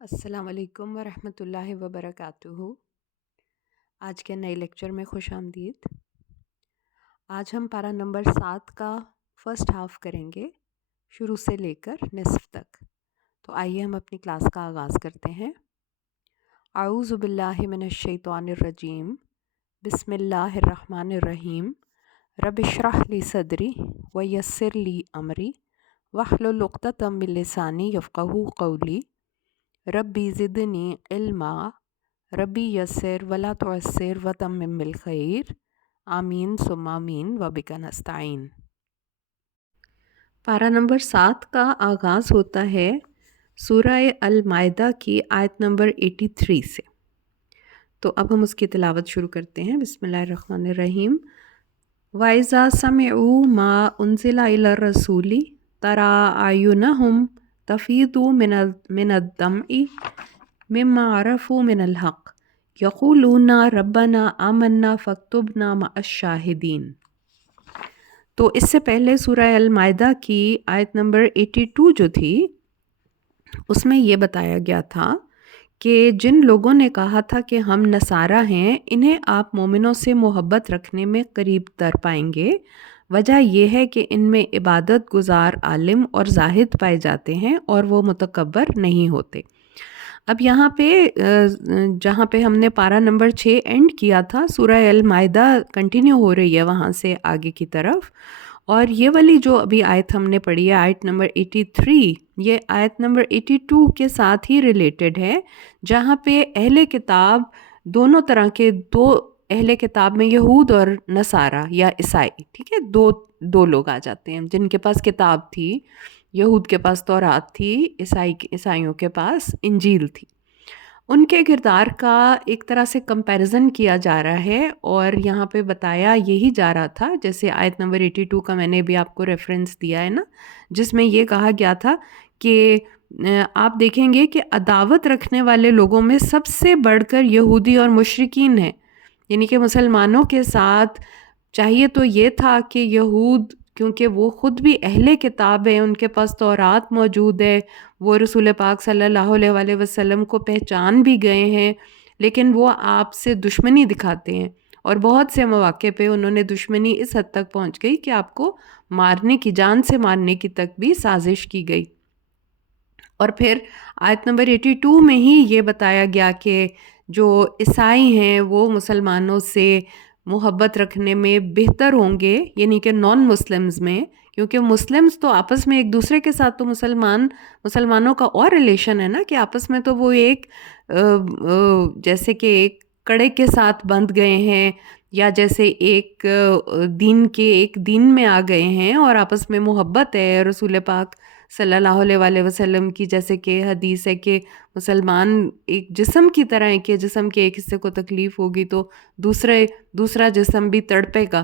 السلام علیکم ورحمۃ اللہ وبرکاتہ۔ آج کے نئے لیکچر میں خوش آمدید۔ آج ہم پارہ نمبر 7 کا فرسٹ ہاف کریں گے، شروع سے لے کر نصف تک۔ تو آئیے ہم اپنی کلاس کا آغاز کرتے ہیں۔ اعوذ باللہ من الشیطان الرجیم، بسم اللہ الرحمن الرحیم۔ رب اشرح لی صدری ویسر لی امری واحلل عقدۃ من لسانی یفقہوا قولی۔ ربی زدنی علما، ربی یسر ولا تعسر وتمم بالخیر، آمین ثم آمین وبک نستعین۔ پارہ نمبر 7 کا آغاز ہوتا ہے سورہ المائدہ کی آیت نمبر 83 سے۔ تو اب ہم اس کی تلاوت شروع کرتے ہیں۔ بسم اللہ الرحمن الرحیم۔ وَإِذَا سَمِعُوا مَا أُنزِلَ إِلَى الرَّسُولِ تَرَىٰ أَعْيُنَهُمْ تفیض من الدمع مما عرفوا من الحق یقولون ربنا آمنا فاکتبنا مع الشاہدین۔ تو اس سے پہلے سورہ المائدہ کی آیت نمبر 82 جو تھی، اس میں یہ بتایا گیا تھا کہ جن لوگوں نے کہا تھا کہ ہم نصارہ ہیں، انہیں آپ مومنوں سے محبت رکھنے میں قریب تر پائیں گے۔ وجہ یہ ہے کہ ان میں عبادت گزار عالم اور زاہد پائے جاتے ہیں اور وہ متکبر نہیں ہوتے۔ اب یہاں پہ جہاں پہ ہم نے پارہ نمبر 6 اینڈ کیا تھا، سورہ المائدہ کنٹینیو ہو رہی ہے وہاں سے آگے کی طرف، اور یہ والی جو ابھی آیت ہم نے پڑھی ہے، آیت نمبر 83، یہ آیت نمبر 82 کے ساتھ ہی ریلیٹڈ ہے، جہاں پہ اہل کتاب دونوں طرح کے، دو اہل کتاب میں یہود اور نصارہ یا عیسائی، ٹھیک ہے، دو لوگ آ جاتے ہیں جن کے پاس کتاب تھی۔ یہود کے پاس تورات تھی، عیسائیوں کے پاس انجیل تھی۔ ان کے کردار کا ایک طرح سے کمپیریزن کیا جا رہا ہے، اور یہاں پہ بتایا یہی جا رہا تھا، جیسے آیت نمبر 82 کا میں نے بھی آپ کو ریفرنس دیا ہے نا، جس میں یہ کہا گیا تھا کہ آپ دیکھیں گے کہ عداوت رکھنے والے لوگوں میں سب سے بڑھ کر یہودی اور مشرکین ہیں، یعنی کہ مسلمانوں کے ساتھ چاہیے تو یہ تھا کہ یہود، کیونکہ وہ خود بھی اہل کتاب ہیں، ان کے پاس تورات موجود ہے، وہ رسول پاک صلی اللہ علیہ وآلہ وسلم کو پہچان بھی گئے ہیں، لیکن وہ آپ سے دشمنی دکھاتے ہیں، اور بہت سے مواقع پہ انہوں نے دشمنی اس حد تک پہنچ گئی کہ آپ کو مارنے کی، جان سے مارنے کی تک بھی سازش کی گئی۔ اور پھر آیت نمبر 82 میں ہی یہ بتایا گیا کہ جو عیسائی ہیں وہ مسلمانوں سے محبت رکھنے میں بہتر ہوں گے، یعنی کہ نان مسلمز میں، کیونکہ مسلمز تو آپس میں ایک دوسرے کے ساتھ، تو مسلمانوں کا اور ریلیشن ہے نا کہ آپس میں تو وہ ایک جیسے کہ ایک کڑے کے ساتھ بندھ گئے ہیں، یا جیسے ایک دین میں آ گئے ہیں اور آپس میں محبت ہے۔ رسول پاک صلی اللہ علیہ وآلہ وسلم کی جیسے کہ حدیث ہے کہ مسلمان ایک جسم کی طرح ہے، کہ جسم کے ایک حصے کو تکلیف ہوگی تو دوسرا جسم بھی تڑپے گا۔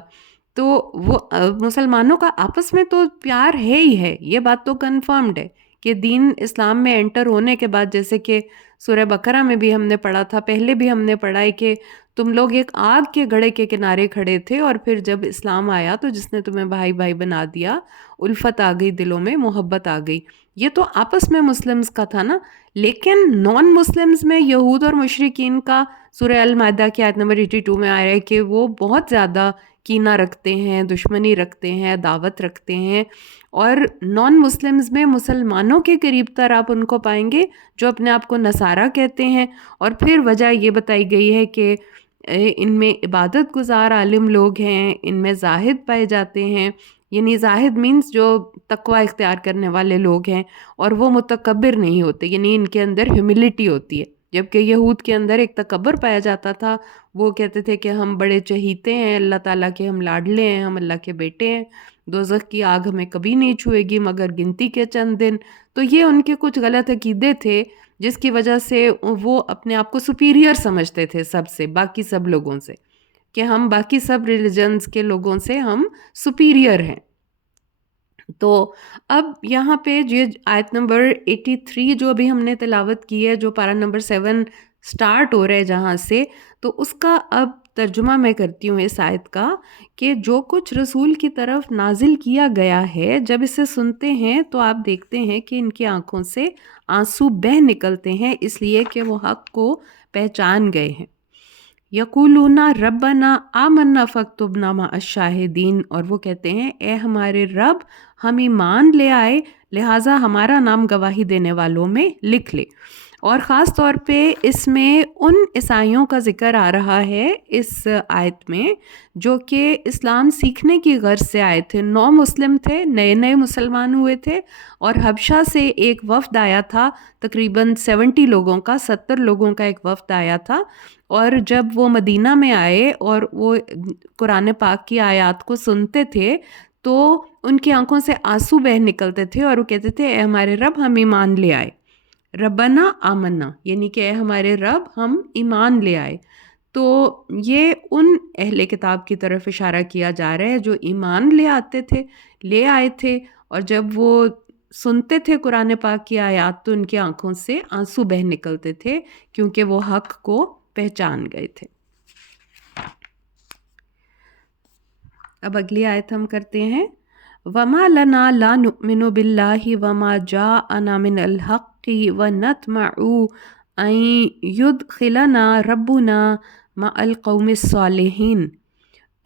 تو وہ مسلمانوں کا آپس میں تو پیار ہے ہی ہے، یہ بات تو کنفرمڈ ہے کہ دین اسلام میں انٹر ہونے کے بعد، جیسے کہ سورہ بقرہ میں بھی ہم نے پڑھا تھا، پہلے بھی ہم نے پڑھا ہے کہ تم لوگ ایک آگ کے گڑھے کے کنارے کھڑے تھے، اور پھر جب اسلام آیا تو جس نے تمہیں بھائی بھائی بنا دیا، الفت آ گئی، دلوں میں محبت آ گئی۔ یہ تو آپس میں مسلمز کا تھا نا، لیکن نان مسلمز میں یہود اور مشرکین کا سورہ المائدہ کی آیت نمبر 82 میں آیا ہے کہ وہ بہت زیادہ کینہ رکھتے ہیں، دشمنی رکھتے ہیں، دعوت رکھتے ہیں، اور نان مسلمز میں مسلمانوں کے قریب تر آپ ان کو پائیں گے جو اپنے آپ کو نصارہ کہتے ہیں۔ اور پھر وجہ یہ بتائی گئی ہے کہ ان میں عبادت گزار عالم لوگ ہیں، ان میں زاہد پائے جاتے ہیں، یعنی زاہد مینس جو تقوی اختیار کرنے والے لوگ ہیں، اور وہ متکبر نہیں ہوتے، یعنی ان کے اندر ہیوملٹی ہوتی ہے۔ جبکہ یہود کے اندر ایک تکبر پایا جاتا تھا، وہ کہتے تھے کہ ہم بڑے چہیتے ہیں اللہ تعالیٰ کے، ہم لاڈلے ہیں، ہم اللہ کے بیٹے ہیں، دوزخ کی آگ ہمیں کبھی نہیں چھوئے گی مگر گنتی کے چند دن۔ تو یہ ان کے کچھ غلط عقیدے تھے، جس کی وجہ سے وہ اپنے آپ کو سپیریئر سمجھتے تھے سب سے، باقی سب لوگوں سے، کہ ہم باقی سب ریلیجنز کے لوگوں سے ہم سپیریئر ہیں۔ تو اب یہاں پہ یہ آیت نمبر 83 جو ابھی ہم نے تلاوت کی ہے، جو پارہ نمبر 7 سٹارٹ ہو رہا ہے جہاں سے، تو اس کا اب ترجمہ میں کرتی ہوں اس آیت کا کہ جو کچھ رسول کی طرف نازل کیا گیا ہے جب اسے سنتے ہیں تو آپ دیکھتے ہیں کہ ان کی آنکھوں سے آنسو بہہ نکلتے ہیں، اس لیے کہ وہ حق کو پہچان گئے ہیں۔ یقولون ربنا آمنا فاکتبنا مع الشاہدین، اور وہ کہتے ہیں اے ہمارے رب ہم ایمان لے آئے لہٰذا ہمارا نام گواہی دینے والوں میں لکھ لے۔ اور خاص طور پہ اس میں ان عیسائیوں کا ذکر آ رہا ہے اس آیت میں جو کہ اسلام سیکھنے کی غرض سے آئے تھے، نو مسلم تھے، نئے نئے مسلمان ہوئے تھے، اور حبشہ سے ایک وفد آیا تھا تقریباً 70 لوگوں کا، 70 لوگوں کا ایک وفد آیا تھا، اور جب وہ مدینہ میں آئے اور وہ قرآن پاک کی آیات کو سنتے تھے تو ان کی آنکھوں سے آنسو بہہ نکلتے تھے اور وہ کہتے تھے اے ہمارے رب ہم ایمان لے آئے، ربنا آمنا یعنی کہ اے ہمارے رب ہم ایمان لے آئے۔ تو یہ ان اہل کتاب کی طرف اشارہ کیا جا رہا ہے جو ایمان لے آتے تھے، لے آئے تھے، اور جب وہ سنتے تھے قرآن پاک کی آیات تو ان کی آنکھوں سے آنسو بہہ نکلتے تھے کیونکہ وہ حق کو پہچان گئے تھے۔ اب اگلی آیت ہم کرتے ہیں، وَمَا لَنَا لَا نُؤْمِنُ بِاللَّهِ وَمَا جَاءَنَا مِنَ الْحَقِّ وَنَطْمَعُ أَن يُدْخِلَنَا رَبُّنَا مَعَ الْقَوْمِ الصَّالِحِينَ۔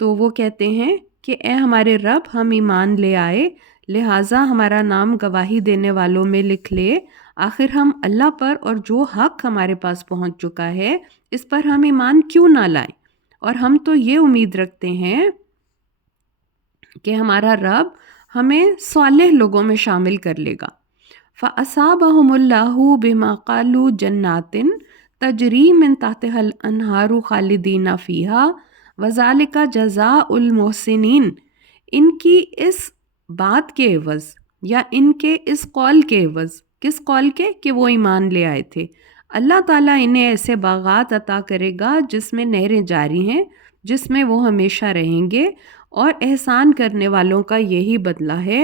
تو وہ کہتے ہیں کہ اے ہمارے رب ہم ایمان لے آئے لہٰذا ہمارا نام گواہی دینے والوں میں لکھ لے، آخر ہم اللہ پر اور جو حق ہمارے پاس پہنچ چکا ہے اس پر ہم ایمان کیوں نہ لائیں، اور ہم تو یہ امید رکھتے ہیں کہ ہمارا رب ہمیں صالح لوگوں میں شامل کر لے گا۔ فَأَصَابَهُمُ اللَّهُ بِمَا قَالُوا جَنَّاتٍ تَجْرِي مِن تَحْتِهَا الْأَنْهَارُ خَالِدِينَ فِيهَا وَذَلِكَ جَزَاءُ الْمُحْسِنِينَ۔ ان کی اس بات کے عوض یا ان کے اس قول کے عوض، کس قول کے کہ وہ ایمان لے آئے تھے، اللہ تعالیٰ انہیں ایسے باغات عطا کرے گا جس میں نہریں جاری ہیں، جس میں وہ ہمیشہ رہیں گے، اور احسان کرنے والوں کا یہی بدلہ ہے۔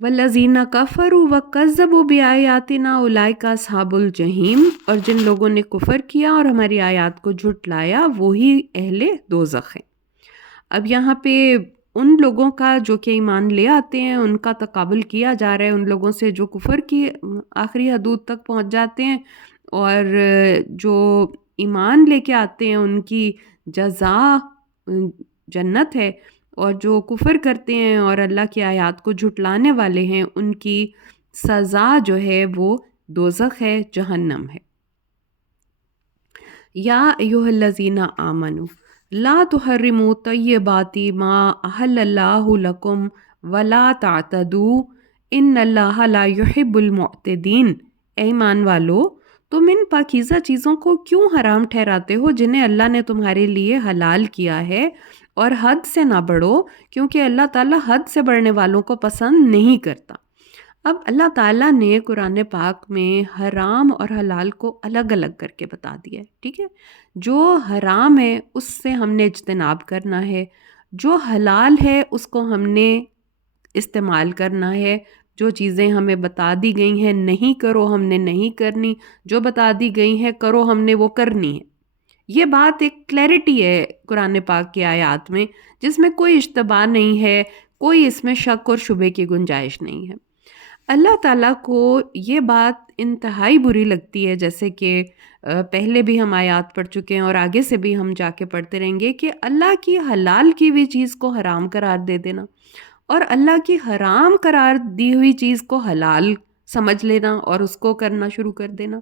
وَالَّذِينَ كَفَرُوا وَكَذَّبُوا بِآيَاتِنَا أُولَئِكَ أَصْحَابُ الْجَحِيمِ، اور جن لوگوں نے کفر کیا اور ہماری آیات کو جھٹلایا وہی اہل دوزخ ہیں۔ اب یہاں پہ ان لوگوں کا جو کہ ایمان لے آتے ہیں ان کا تقابل کیا جا رہا ہے ان لوگوں سے جو کفر کی آخری حدود تک پہنچ جاتے ہیں، اور جو ایمان لے کے آتے ہیں ان کی جزا جنت ہے، اور جو کفر کرتے ہیں اور اللہ کی آیات کو جھٹلانے والے ہیں ان کی سزا جو ہے وہ دوزخ ہے، جہنم ہے۔ یا ایھا الذین آمنوا لا تحرموا طیبات ما احل اللہ لکم ولا تعتدوا ان اللہ لا یحب المعتدین۔ اے ایمان والو تم ان پاکیزہ چیزوں کو کیوں حرام ٹھہراتے ہو جنہیں اللہ نے تمہارے لیے حلال کیا ہے، اور حد سے نہ بڑھو کیونکہ اللہ تعالیٰ حد سے بڑھنے والوں کو پسند نہیں کرتا۔ اب اللہ تعالیٰ نے قرآن پاک میں حرام اور حلال کو الگ الگ کر کے بتا دیا ہے، ٹھیک ہے؟ جو حرام ہے اس سے ہم نے اجتناب کرنا ہے، جو حلال ہے اس کو ہم نے استعمال کرنا ہے، جو چیزیں ہمیں بتا دی گئی ہیں نہیں کرو ہم نے نہیں کرنی، جو بتا دی گئی ہیں کرو ہم نے وہ کرنی ہے۔ یہ بات ایک کلیئرٹی ہے قرآن پاک کی آیات میں جس میں کوئی اشتباہ نہیں ہے، کوئی اس میں شک اور شبے کی گنجائش نہیں ہے۔ اللہ تعالیٰ کو یہ بات انتہائی بری لگتی ہے، جیسے کہ پہلے بھی ہم آیات پڑھ چکے ہیں اور آگے سے بھی ہم جا کے پڑھتے رہیں گے، کہ اللہ کی حلال کی ہوئی چیز کو حرام قرار دے دینا اور اللہ کی حرام قرار دی ہوئی چیز کو حلال سمجھ لینا اور اس کو کرنا شروع کر دینا،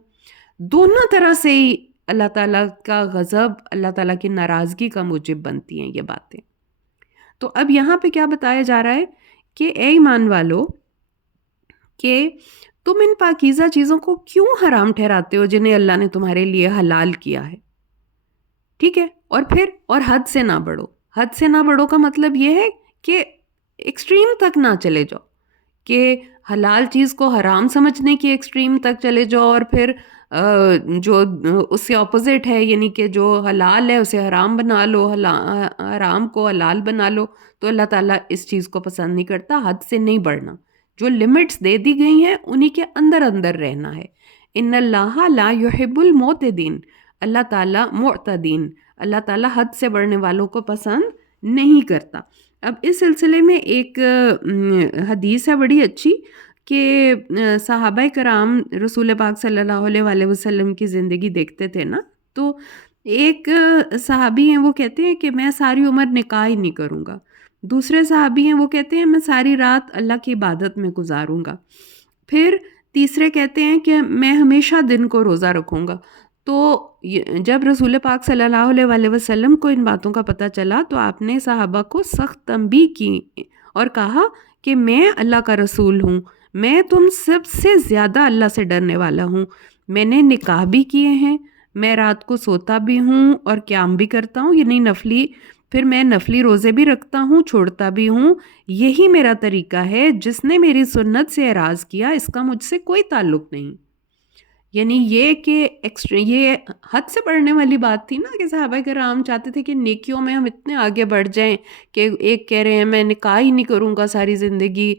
دونوں طرح سے ہی اللہ تعالیٰ کا غضب، اللہ تعالیٰ کی ناراضگی کا موجب بنتی ہیں یہ باتیں۔ تو اب یہاں پہ کیا بتایا جا رہا ہے کہ اے ایمان والو کہ تم ان پاکیزہ چیزوں کو کیوں حرام ٹھہراتے ہو جنہیں اللہ نے تمہارے لیے حلال کیا ہے، ٹھیک ہے؟ اور پھر اور حد سے نہ بڑھو۔ حد سے نہ بڑھو کا مطلب یہ ہے کہ ایکسٹریم تک نہ چلے جاؤ، کہ حلال چیز کو حرام سمجھنے کی ایکسٹریم تک چلے جاؤ، اور پھر جو اس سے اپوزٹ ہے یعنی کہ جو حلال ہے اسے حرام بنا لو، حرام کو حلال بنا لو، تو اللہ تعالیٰ اس چیز کو پسند نہیں کرتا۔ حد سے نہیں بڑھنا، جو لمٹس دے دی گئی ہیں انہی کے اندر اندر رہنا ہے۔ ان اللہ لا یحب المعتدین، اللہ تعالیٰ معتدین اللہ تعالیٰ حد سے بڑھنے والوں کو پسند نہیں کرتا۔ اب اس سلسلے میں ایک حدیث ہے بڑی اچھی کہ صحابہ کرام رسول پاک صلی اللہ علیہ وسلم کی زندگی دیکھتے تھے نا، تو ایک صحابی ہیں وہ کہتے ہیں کہ میں ساری عمر نکاح ہی نہیں کروں گا، دوسرے صحابی ہیں وہ کہتے ہیں میں ساری رات اللہ کی عبادت میں گزاروں گا، پھر تیسرے کہتے ہیں کہ میں ہمیشہ دن کو روزہ رکھوں گا۔ تو جب رسول پاک صلی اللہ علیہ وسلم کو ان باتوں کا پتہ چلا تو آپ نے صحابہ کو سخت تنبیہ کی اور کہا کہ میں اللہ کا رسول ہوں، میں تم سب سے زیادہ اللہ سے ڈرنے والا ہوں، میں نے نکاح بھی کیے ہیں، میں رات کو سوتا بھی ہوں اور قیام بھی کرتا ہوں، یعنی نفلی، پھر میں نفلی روزے بھی رکھتا ہوں، چھوڑتا بھی ہوں، یہی میرا طریقہ ہے، جس نے میری سنت سے اعراض کیا اس کا مجھ سے کوئی تعلق نہیں۔ یعنی یہ کہ یہ حد سے بڑھنے والی بات تھی نا کہ صحابہ کرام چاہتے تھے کہ نیکیوں میں ہم اتنے آگے بڑھ جائیں کہ ایک کہہ رہے ہیں میں نکاح ہی نہیں کروں گا ساری زندگی،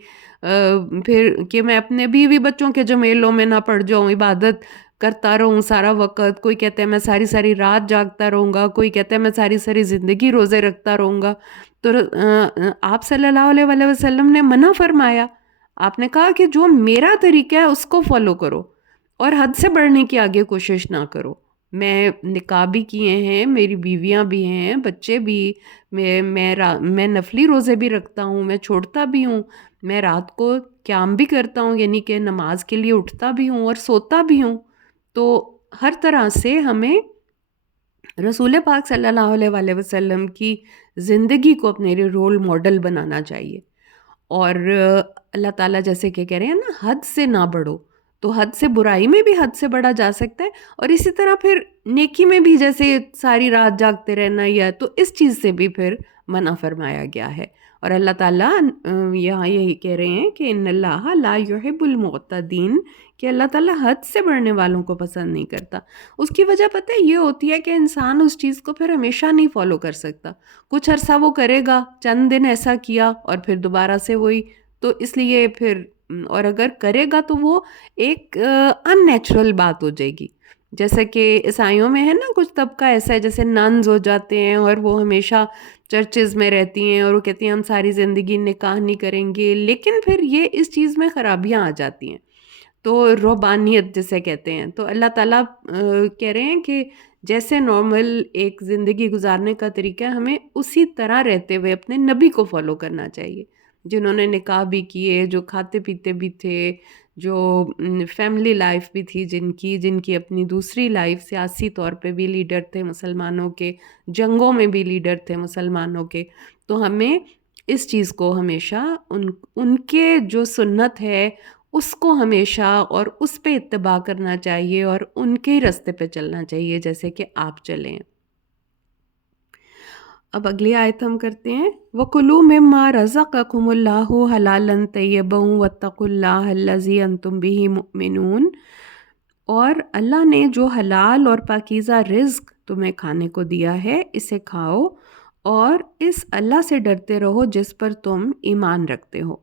پھر کہ میں اپنے بیوی بچوں کے جمیلوں میں نہ پڑ جاؤں، عبادت کرتا رہوں سارا وقت، کوئی کہتا ہے میں ساری ساری رات جاگتا رہوں گا، کوئی کہتا ہے میں ساری ساری زندگی روزے رکھتا رہوں گا۔ تو آپ صلی اللہ علیہ وسلم نے منع فرمایا، آپ نے کہا کہ جو میرا طریقہ ہے اس کو فالو کرو اور حد سے بڑھنے کی آگے کوشش نہ کرو۔ میں نکاح بھی کیے ہیں، میری بیویاں بھی ہیں، بچے بھی، میں نفلی روزے بھی رکھتا ہوں، میں چھوڑتا بھی ہوں، میں رات کو قیام بھی کرتا ہوں، یعنی کہ نماز کے لیے اٹھتا بھی ہوں اور سوتا بھی ہوں۔ تو ہر طرح سے ہمیں رسول پاک صلی اللہ علیہ وسلم کی زندگی کو اپنے رول ماڈل بنانا چاہیے، اور اللہ تعالیٰ جیسے کہ کہہ رہے ہیں نا حد سے نہ بڑھو، تو حد سے برائی میں بھی حد سے بڑھا جا سکتا ہے، اور اسی طرح پھر نیکی میں بھی جیسے ساری رات جاگتے رہنا یا تو اس چیز سے بھی پھر منع فرمایا گیا ہے۔ اور اللہ تعالیٰ یہاں یہی کہہ رہے ہیں کہ ان اللہ لا یحب المعتدین، کہ اللہ تعالیٰ حد سے بڑھنے والوں کو پسند نہیں کرتا۔ اس کی وجہ پتہ ہے یہ ہوتی ہے کہ انسان اس چیز کو پھر ہمیشہ نہیں فالو کر سکتا، کچھ عرصہ وہ کرے گا، چند دن ایسا کیا اور پھر دوبارہ سے وہی، تو اس لیے پھر اور اگر کرے گا تو وہ ایک ان نیچرل بات ہو جائے گی۔ جیسے کہ عیسائیوں میں ہے نا کچھ طبقہ ایسا ہے جیسے ننز ہو جاتے ہیں اور وہ ہمیشہ چرچز میں رہتی ہیں اور وہ کہتی ہیں ہم ساری زندگی نکاح نہیں کریں گے، لیکن پھر یہ اس چیز میں خرابیاں آ جاتی ہیں، تو رہبانیت جسے کہتے ہیں۔ تو اللہ تعالیٰ کہہ رہے ہیں کہ جیسے نارمل ایک زندگی گزارنے کا طریقہ ہے، ہمیں اسی طرح رہتے ہوئے اپنے نبی کو فالو کرنا چاہیے، جنہوں نے نکاح بھی کیے، جو کھاتے پیتے بھی تھے، جو فیملی لائف بھی تھی جن کی اپنی دوسری لائف، سیاسی طور پہ بھی لیڈر تھے مسلمانوں کے، جنگوں میں بھی لیڈر تھے مسلمانوں کے۔ تو ہمیں اس چیز کو ہمیشہ ان کے جو سنت ہے اس کو ہمیشہ اور اس پہ اتباع کرنا چاہیے اور ان کے ہی راستے پہ چلنا چاہیے جیسے کہ آپ چلیں۔ اب اگلی آیت ہم کرتے ہیں، وَكُلُوا مِمَّا رَزَقَكُمُ اللَّهُ حَلَالًا طَيِّبًا وَاتَّقُوا اللَّهَ الَّذِي أَنتُم بِهِ مُؤْمِنُونَ، اور اللہ نے جو حلال اور پاکیزہ رزق تمہیں کھانے کو دیا ہے اسے کھاؤ اور اس اللہ سے ڈرتے رہو جس پر تم ایمان رکھتے ہو۔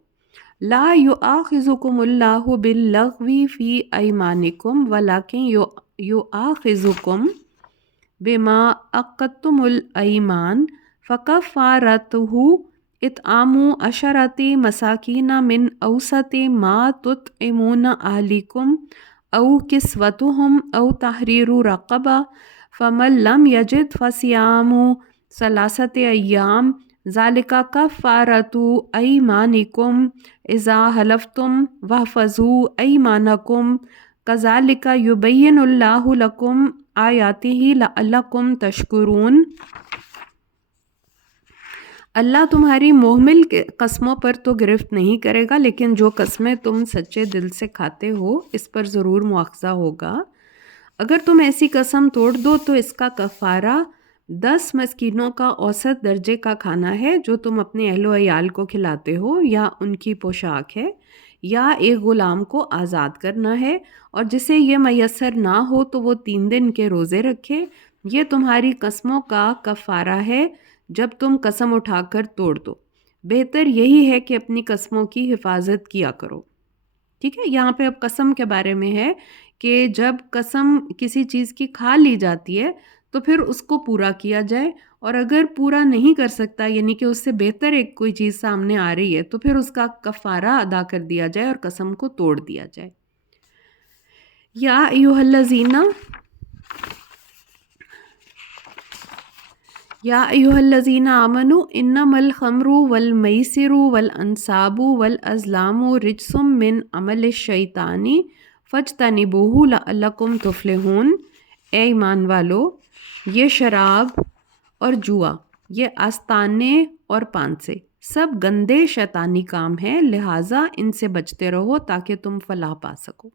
لا یؤاخذکم اللہ باللغو فی ایمانکم ولکن یؤاخذکم بما عقدتم الایمان فکفارتہ اطعام عشرۃ مساکین من اوسط ما تطعمون اہلیکم او کسوتہم او تحریر رقبہ فمن لم یجد فصیام ثلاثۃ ایام ذالک کفارۃ ایمانکم اذا حلفتم واحفظوا ایمانکم کذالک یبین اللہ لکم آیاتہ لعلکم تشکرون۔ اللہ تمہاری محمل قسموں پر تو گرفت نہیں کرے گا، لیکن جو قسمیں تم سچے دل سے کھاتے ہو اس پر ضرور مواخذہ ہوگا۔ اگر تم ایسی قسم توڑ دو تو اس کا کفارہ 10 مسکینوں کا اوسط درجے کا کھانا ہے جو تم اپنے اہل و عیال کو کھلاتے ہو، یا ان کی پوشاک ہے، یا ایک غلام کو آزاد کرنا ہے، اور جسے یہ میسر نہ ہو تو وہ 3 دن کے روزے رکھے۔ یہ تمہاری قسموں کا کفارہ ہے جب تم قسم اٹھا کر توڑ دو۔ بہتر یہی ہے کہ اپنی قسموں کی حفاظت کیا کرو۔ ٹھیک ہے، یہاں پہ اب قسم کے بارے میں ہے کہ جب قسم کسی چیز کی کھا لی جاتی ہے تو پھر اس کو پورا کیا جائے، اور اگر پورا نہیں کر سکتا یعنی کہ اس سے بہتر ایک کوئی چیز سامنے آ رہی ہے تو پھر اس کا کفارہ ادا کر دیا جائے اور قسم کو توڑ دیا جائے۔ یا ایھا الذین یا ایھا الذین آمنوا انما الخمر والمیسر والانصاب والازلام رجس من عمل الشیطان فاجتنبوہ لعلکم تفلحون۔ اے ایمان والو، یہ شراب اور جوا، یہ آستانے اور پانسے سب گندے شیطانی کام ہیں، لہٰذا ان سے بچتے رہو تاکہ تم فلاح پا سکو۔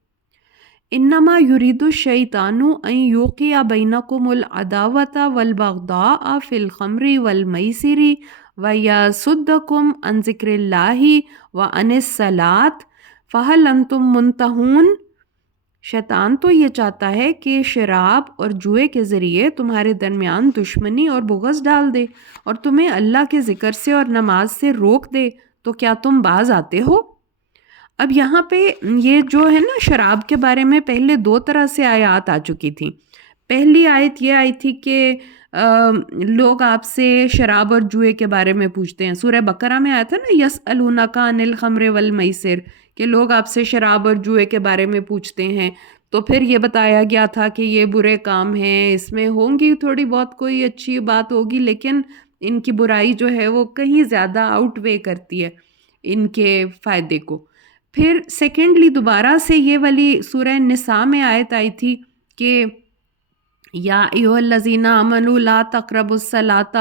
انما یرید الشیطان ان یوقع بینکم العداوۃ والبغضاء فی الخمر والمیسر ویصدکم عن ذکر اللہ وعن الصلاۃ فہل انتم منتہون۔ شیطان تو یہ چاہتا ہے کہ شراب اور جوئے کے ذریعے تمہارے درمیان دشمنی اور بغض ڈال دے اور تمہیں اللہ کے ذکر سے اور نماز سے روک دے، تو کیا تم باز آتے ہو؟ اب یہاں پہ یہ جو ہے نا شراب کے بارے میں پہلے دو طرح سے آیات آ چکی تھیں۔ پہلی آیت یہ آئی تھی کہ لوگ آپ سے شراب اور جوئے کے بارے میں پوچھتے ہیں، سورہ بقرہ میں آیا تھا نا یسألونک عن الخمر والمیسر، کہ لوگ آپ سے شراب اور جوئے کے بارے میں پوچھتے ہیں، تو پھر یہ بتایا گیا تھا کہ یہ برے کام ہیں، اس میں ہوں گی تھوڑی بہت کوئی اچھی بات ہوگی لیکن ان کی برائی جو ہے وہ کہیں زیادہ آؤٹ وے کرتی ہے ان کے فائدے کو۔ پھر سیکنڈلی دوبارہ سے یہ والی سورہ نساء میں آیت آئی تھی کہ یا ایھا الذین آمنوا لا تقربوا الصلاۃ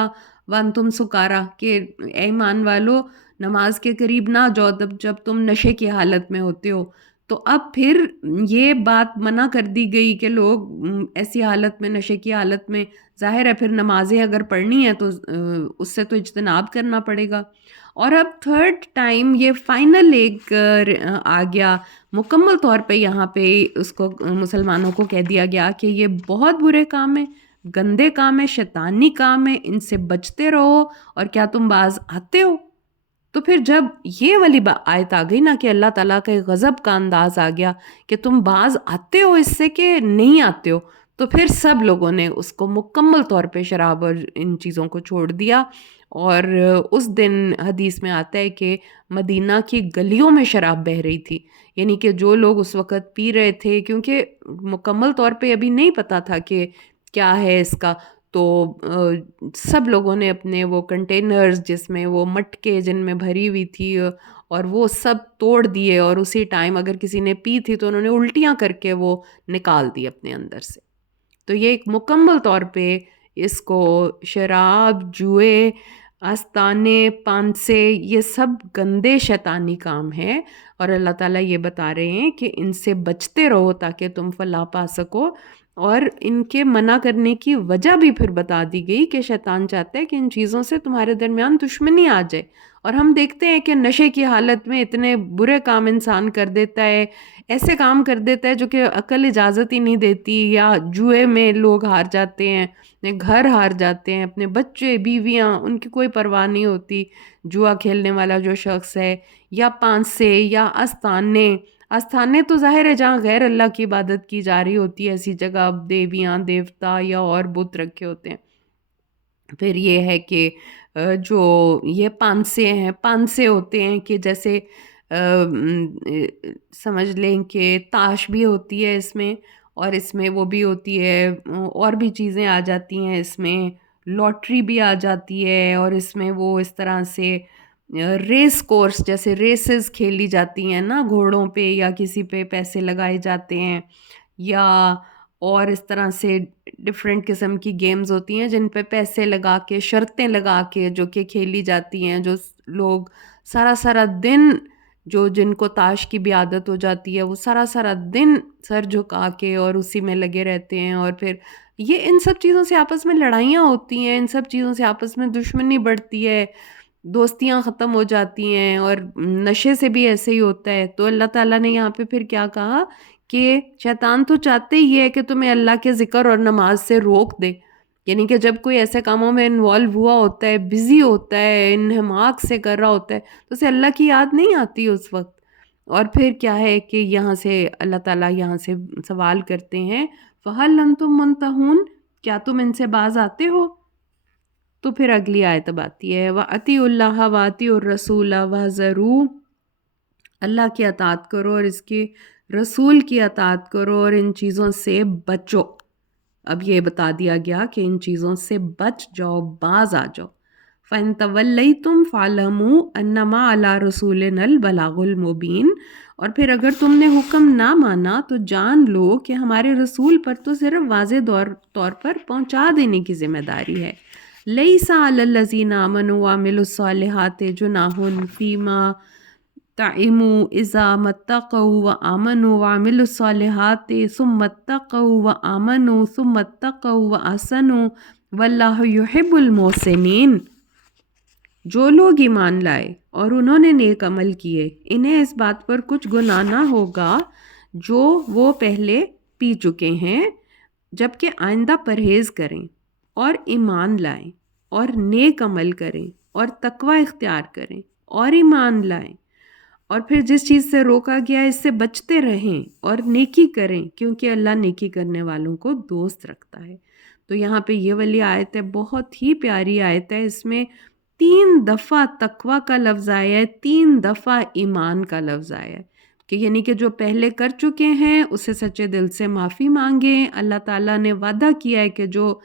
وانتم سکارا، کہ اے ایمان والو نماز کے قریب نہ جاؤ جب تم نشے کی حالت میں ہوتے ہو۔ تو اب پھر یہ بات منع کر دی گئی کہ لوگ ایسی حالت میں، نشے کی حالت میں، ظاہر ہے پھر نمازیں اگر پڑھنی ہیں تو اس سے تو اجتناب کرنا پڑے گا۔ اور اب تھرڈ ٹائم یہ فائنل ایک آ گیا مکمل طور پہ، یہاں پہ اس کو مسلمانوں کو کہہ دیا گیا کہ یہ بہت برے کام ہیں، گندے کام ہیں، شیطانی کام ہیں، ان سے بچتے رہو، اور کیا تم باز آتے ہو؟ تو پھر جب یہ والی آیت آ گئی نا کہ اللہ تعالیٰ کا غضب کا انداز آ گیا کہ تم باز آتے ہو اس سے کہ نہیں آتے ہو، تو پھر سب لوگوں نے اس کو مکمل طور پہ شراب اور ان چیزوں کو چھوڑ دیا۔ اور اس دن حدیث میں آتا ہے کہ مدینہ کی گلیوں میں شراب بہہ رہی تھی، یعنی کہ جو لوگ اس وقت پی رہے تھے، کیونکہ مکمل طور پہ ابھی نہیں پتہ تھا کہ کیا ہے اس کا، تو سب لوگوں نے اپنے وہ کنٹینرز جس میں وہ مٹکے جن میں بھری ہوئی تھی اور وہ سب توڑ دیے، اور اسی ٹائم اگر کسی نے پی تھی تو انہوں نے الٹیاں کر کے وہ نکال دی اپنے اندر سے۔ تو یہ ایک مکمل طور پہ اس کو شراب، جوئے، آستانے، پانسے، یہ سب گندے شیطانی کام ہیں، اور اللہ تعالیٰ یہ بتا رہے ہیں کہ ان سے بچتے رہو تاکہ تم فلاح پا سکو۔ اور ان کے منع کرنے کی وجہ بھی پھر بتا دی گئی کہ شیطان چاہتا ہے کہ ان چیزوں سے تمہارے درمیان دشمنی آ جائے، اور ہم دیکھتے ہیں کہ نشے کی حالت میں اتنے برے کام انسان کر دیتا ہے، ایسے کام کر دیتا ہے جو کہ عقل اجازت ہی نہیں دیتی، یا جوئے میں لوگ ہار جاتے ہیں، اپنے گھر ہار جاتے ہیں، اپنے بچے، بیویاں، ان کی کوئی پرواہ نہیں ہوتی جوا کھیلنے والا جو شخص ہے، یا پانسے یا آستانے تو ظاہر ہے جہاں غیر اللہ کی عبادت کی جا رہی ہوتی ہے، ایسی جگہ دیویاں، دیوتا یا اور بت رکھے ہوتے ہیں۔ پھر یہ ہے کہ جو یہ پانسے ہوتے ہیں کہ جیسے سمجھ لیں کہ تاش بھی ہوتی ہے اس میں، اور اس میں وہ بھی ہوتی ہے، اور بھی چیزیں آ جاتی ہیں اس میں، لاٹری بھی آ جاتی ہے، اور اس میں وہ اس طرح سے ریس کورس جیسے ریسز کھیلی جاتی ہیں نا، گھوڑوں پہ یا کسی پہ پیسے لگائے جاتے ہیں، یا اور اس طرح سے ڈفرینٹ قسم کی گیمز ہوتی ہیں جن پہ پیسے لگا کے، شرطیں لگا کے جو کہ کھیلی جاتی ہیں، جو لوگ سارا دن، جو جن کو تاش کی بھی عادت ہو جاتی ہے، وہ سارا دن سر جھکا کے اور اسی میں لگے رہتے ہیں، اور پھر یہ ان سب چیزوں سے آپس میں لڑائیاں ہوتی ہیں، ان سب چیزوں سے آپس میں دشمنی بڑھتی ہے، دوستیاں ختم ہو جاتی ہیں، اور نشے سے بھی ایسے ہی ہوتا ہے۔ تو اللہ تعالیٰ نے یہاں پہ پھر کیا کہا کہ شیطان تو چاہتے ہی ہے کہ تمہیں اللہ کے ذکر اور نماز سے روک دے، یعنی کہ جب کوئی ایسے کاموں میں انوالو ہوا ہوتا ہے، بزی ہوتا ہے، انہماک سے کر رہا ہوتا ہے، تو اسے اللہ کی یاد نہیں آتی اس وقت۔ اور پھر کیا ہے کہ یہاں سے اللہ تعالیٰ یہاں سے سوال کرتے ہیں فَهَلْ أَنْتُمْ مُنْتَهُونَ، کیا تم ان سے باز آتے ہو؟ تو پھر اگلی آیت اب آتی ہے وَأَطِیعُوا اللَّهَ وَأَطِیعُوا الرَّسُولَ وَاحْذَرُوا، اللہ کی اطاعت کرو اور اس کے رسول کی اطاعت کرو اور ان چیزوں سے بچو۔ اب یہ بتا دیا گیا کہ ان چیزوں سے بچ جاؤ، باز آ جاؤ۔ فَإِن تَوَلَّيْتُمْ فَاعْلَمُوا أَنَّمَا عَلَىٰ رَسُولِنَا الْبَلَاغُ الْمُبِينُ، اور پھر اگر تم نے حکم نہ مانا تو جان لو کہ ہمارے رسول پر تو صرف واضح طور پر پہنچا دینے کی ذمہ داری ہے۔ لَيْسَ عَلَى الَّذِينَ آمَنُوا وَعَمِلُوا الصَّالِحَاتِ جُنَاحٌ فِيمَا طَعِمُوا إِذَا مَا اتَّقَوْا وَآمَنُوا وَعَمِلُوا الصَّالِحَاتِ ثُمَّ اتَّقَوْا وَآمَنُوا ثُمَّ اتَّقَوْا وَأَحْسَنُوا وَاللَّهُ يُحِبُّ الْمُحْسِنِينَ۔ جو لوگ ایمان لائے اور انہوں نے نیک عمل کیے، انہیں اس بات پر کچھ گناہ نہ ہوگا جو وہ پہلے پی چکے ہیں، جبکہ آئندہ پرہیز کریں اور ایمان لائیں اور نیک عمل کریں اور تقوی اختیار کریں اور ایمان لائیں، اور پھر جس چیز سے روکا گیا اس سے بچتے رہیں اور نیکی کریں، کیونکہ اللہ نیکی کرنے والوں کو دوست رکھتا ہے۔ تو یہاں پہ یہ والی آیت ہے، بہت ہی پیاری آیت ہے، اس میں 3 دفعہ تقوی کا لفظ آیا ہے، 3 دفعہ ایمان کا لفظ آیا ہے، کہ یعنی کہ جو پہلے کر چکے ہیں اسے سچے دل سے معافی مانگیں۔ اللہ تعالیٰ نے وعدہ کیا ہے کہ جو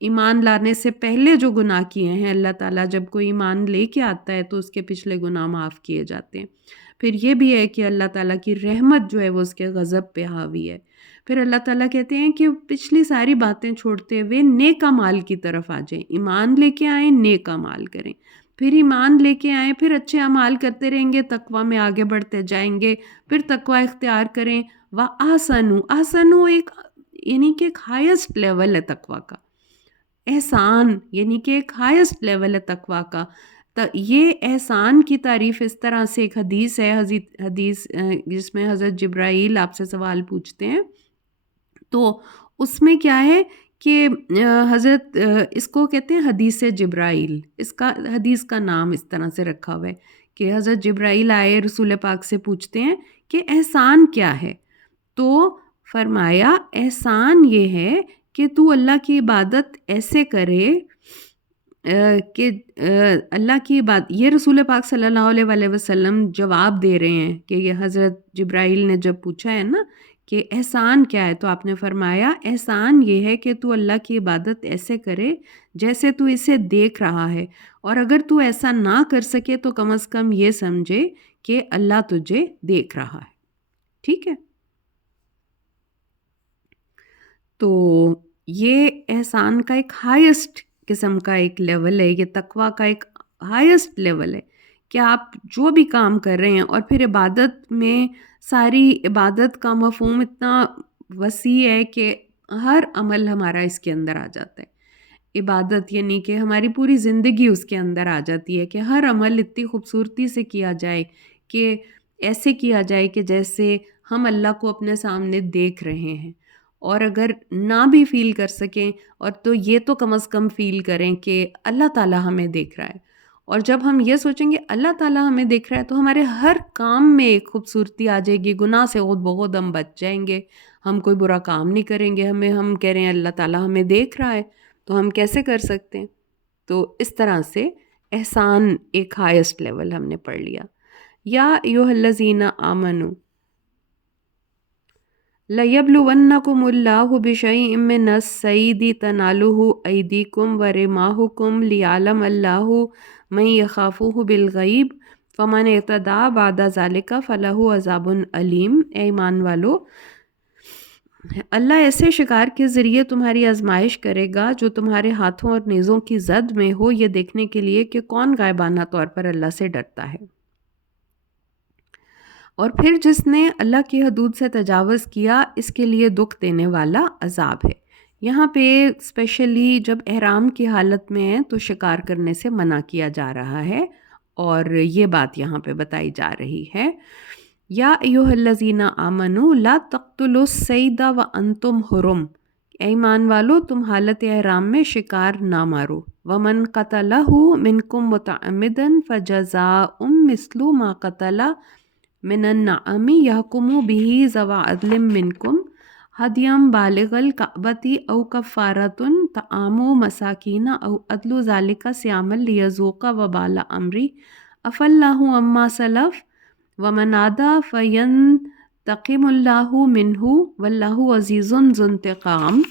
ایمان لانے سے پہلے جو گناہ کیے ہیں، اللہ تعالیٰ جب کوئی ایمان لے کے آتا ہے تو اس کے پچھلے گناہ معاف کیے جاتے ہیں۔ پھر یہ بھی ہے کہ اللہ تعالیٰ کی رحمت جو ہے وہ اس کے غضب پہ حاوی ہے۔ پھر اللہ تعالیٰ کہتے ہیں کہ پچھلی ساری باتیں چھوڑتے ہوئے نیک اعمال کی طرف آ جائیں، ایمان لے کے آئیں، نیک اعمال کریں، پھر ایمان لے کے آئیں، پھر اچھے اعمال کرتے رہیں گے، تقوی میں آگے بڑھتے جائیں گے، پھر تقوی اختیار کریں۔ وَأَحْسَنُوا، احسنوا ایک یعنی کہ ایک ہائیسٹ لیول ہے تقوی کا، احسان یعنی کہ ایک ہائیسٹ لیول ہے تقوی کا۔ یہ احسان کی تعریف اس طرح سے، ایک حدیث ہے، حدیث جس میں حضرت جبرائیل آپ سے سوال پوچھتے ہیں، تو اس میں کیا ہے کہ حضرت اس کو کہتے ہیں حدیث جبرائیل، اس کا حدیث کا نام اس طرح سے رکھا ہوا ہے کہ حضرت جبرائیل آئے رسول پاک سے پوچھتے ہیں کہ احسان کیا ہے، تو فرمایا احسان یہ ہے کہ تو اللہ کی عبادت ایسے کرے کہ اللہ کی بات، یہ رسول پاک صلی اللہ علیہ وسلم جواب دے رہے ہیں کہ یہ حضرت جبرائیل نے جب پوچھا ہے نا کہ احسان کیا ہے، تو آپ نے فرمایا احسان یہ ہے کہ تو اللہ کی عبادت ایسے کرے جیسے تو اسے دیکھ رہا ہے، اور اگر تو ایسا نہ کر سکے تو کم از کم یہ سمجھے کہ اللہ تجھے دیکھ رہا ہے۔ ٹھیک ہے، تو یہ احسان کا ایک ہائیسٹ قسم کا ایک لیول ہے، یہ تقوی کا ایک ہائیسٹ لیول ہے کہ آپ جو بھی کام کر رہے ہیں، اور پھر عبادت میں ساری عبادت کا مفہوم اتنا وسیع ہے کہ ہر عمل ہمارا اس کے اندر آ جاتا ہے۔ عبادت یعنی کہ ہماری پوری زندگی اس کے اندر آ جاتی ہے کہ ہر عمل اتنی خوبصورتی سے کیا جائے، کہ ایسے کیا جائے کہ جیسے ہم اللہ کو اپنے سامنے دیکھ رہے ہیں، اور اگر نہ بھی فیل کر سکیں اور تو یہ تو کم از کم فیل کریں کہ اللہ تعالیٰ ہمیں دیکھ رہا ہے۔ اور جب ہم یہ سوچیں گے اللہ تعالیٰ ہمیں دیکھ رہا ہے تو ہمارے ہر کام میں ایک خوبصورتی آ جائے گی، گناہ سے خود بخود ہم بچ جائیں گے، ہم کوئی برا کام نہیں کریں گے۔ ہم کہہ رہے ہیں اللہ تعالیٰ ہمیں دیکھ رہا ہے تو ہم کیسے کر سکتے ہیں؟ تو اس طرح سے احسان ایک ہائیسٹ لیول ہم نے پڑھ لیا۔ یا ایھا الذین آمنوا لَيَبْلُوَنَّكُمُ اللَّهُ بِشَيْءٍ مِّنَ الصَّيْدِ تَنَالُهُ أَيْدِيكُمْ وَرِمَاحُكُمْ لِيَعْلَمَ اللَّهُ مَن يَخَافُهُ بِالْغَيْبِ فَمَنِ اعْتَدَىٰ بَعْدَ ذَلِكَ فَلَهُ عَذَابٌ أَلِيمٌ۔ اے ایمان والو، اللہ ایسے شکار کے ذریعے تمہاری آزمائش کرے گا جو تمہارے ہاتھوں اور نیزوں کی زد میں ہو، یہ دیکھنے کے لیے کہ کون غائبانہ طور پر اللہ سے ڈرتا ہے، اور پھر جس نے اللہ کی حدود سے تجاوز کیا اس کے لیے دکھ دینے والا عذاب ہے۔ یہاں پہ اسپیشلی جب احرام کی حالت میں ہے تو شکار کرنے سے منع کیا جا رہا ہے، اور یہ بات یہاں پہ بتائی جا رہی ہے۔ یا ایھا الذین آمنوا لا تقتلوا الصید وانتم حرم، اے ایمان والو تم حالت احرام میں شکار نہ مارو۔ ومن قتلہ منکم متعمدا فجزاء مثل ما قتل من النعم یحکم بہ ذوی عدل منکم، ہدیم بالغ الکعبۃ او کفارۃ طعام مساکین او عدل ذالک صیاما لیذوق وبال امری عفا اللہ عما سلف ومن عاد فینتقم اللہ منہ واللہ عزیز ذو انتقام۔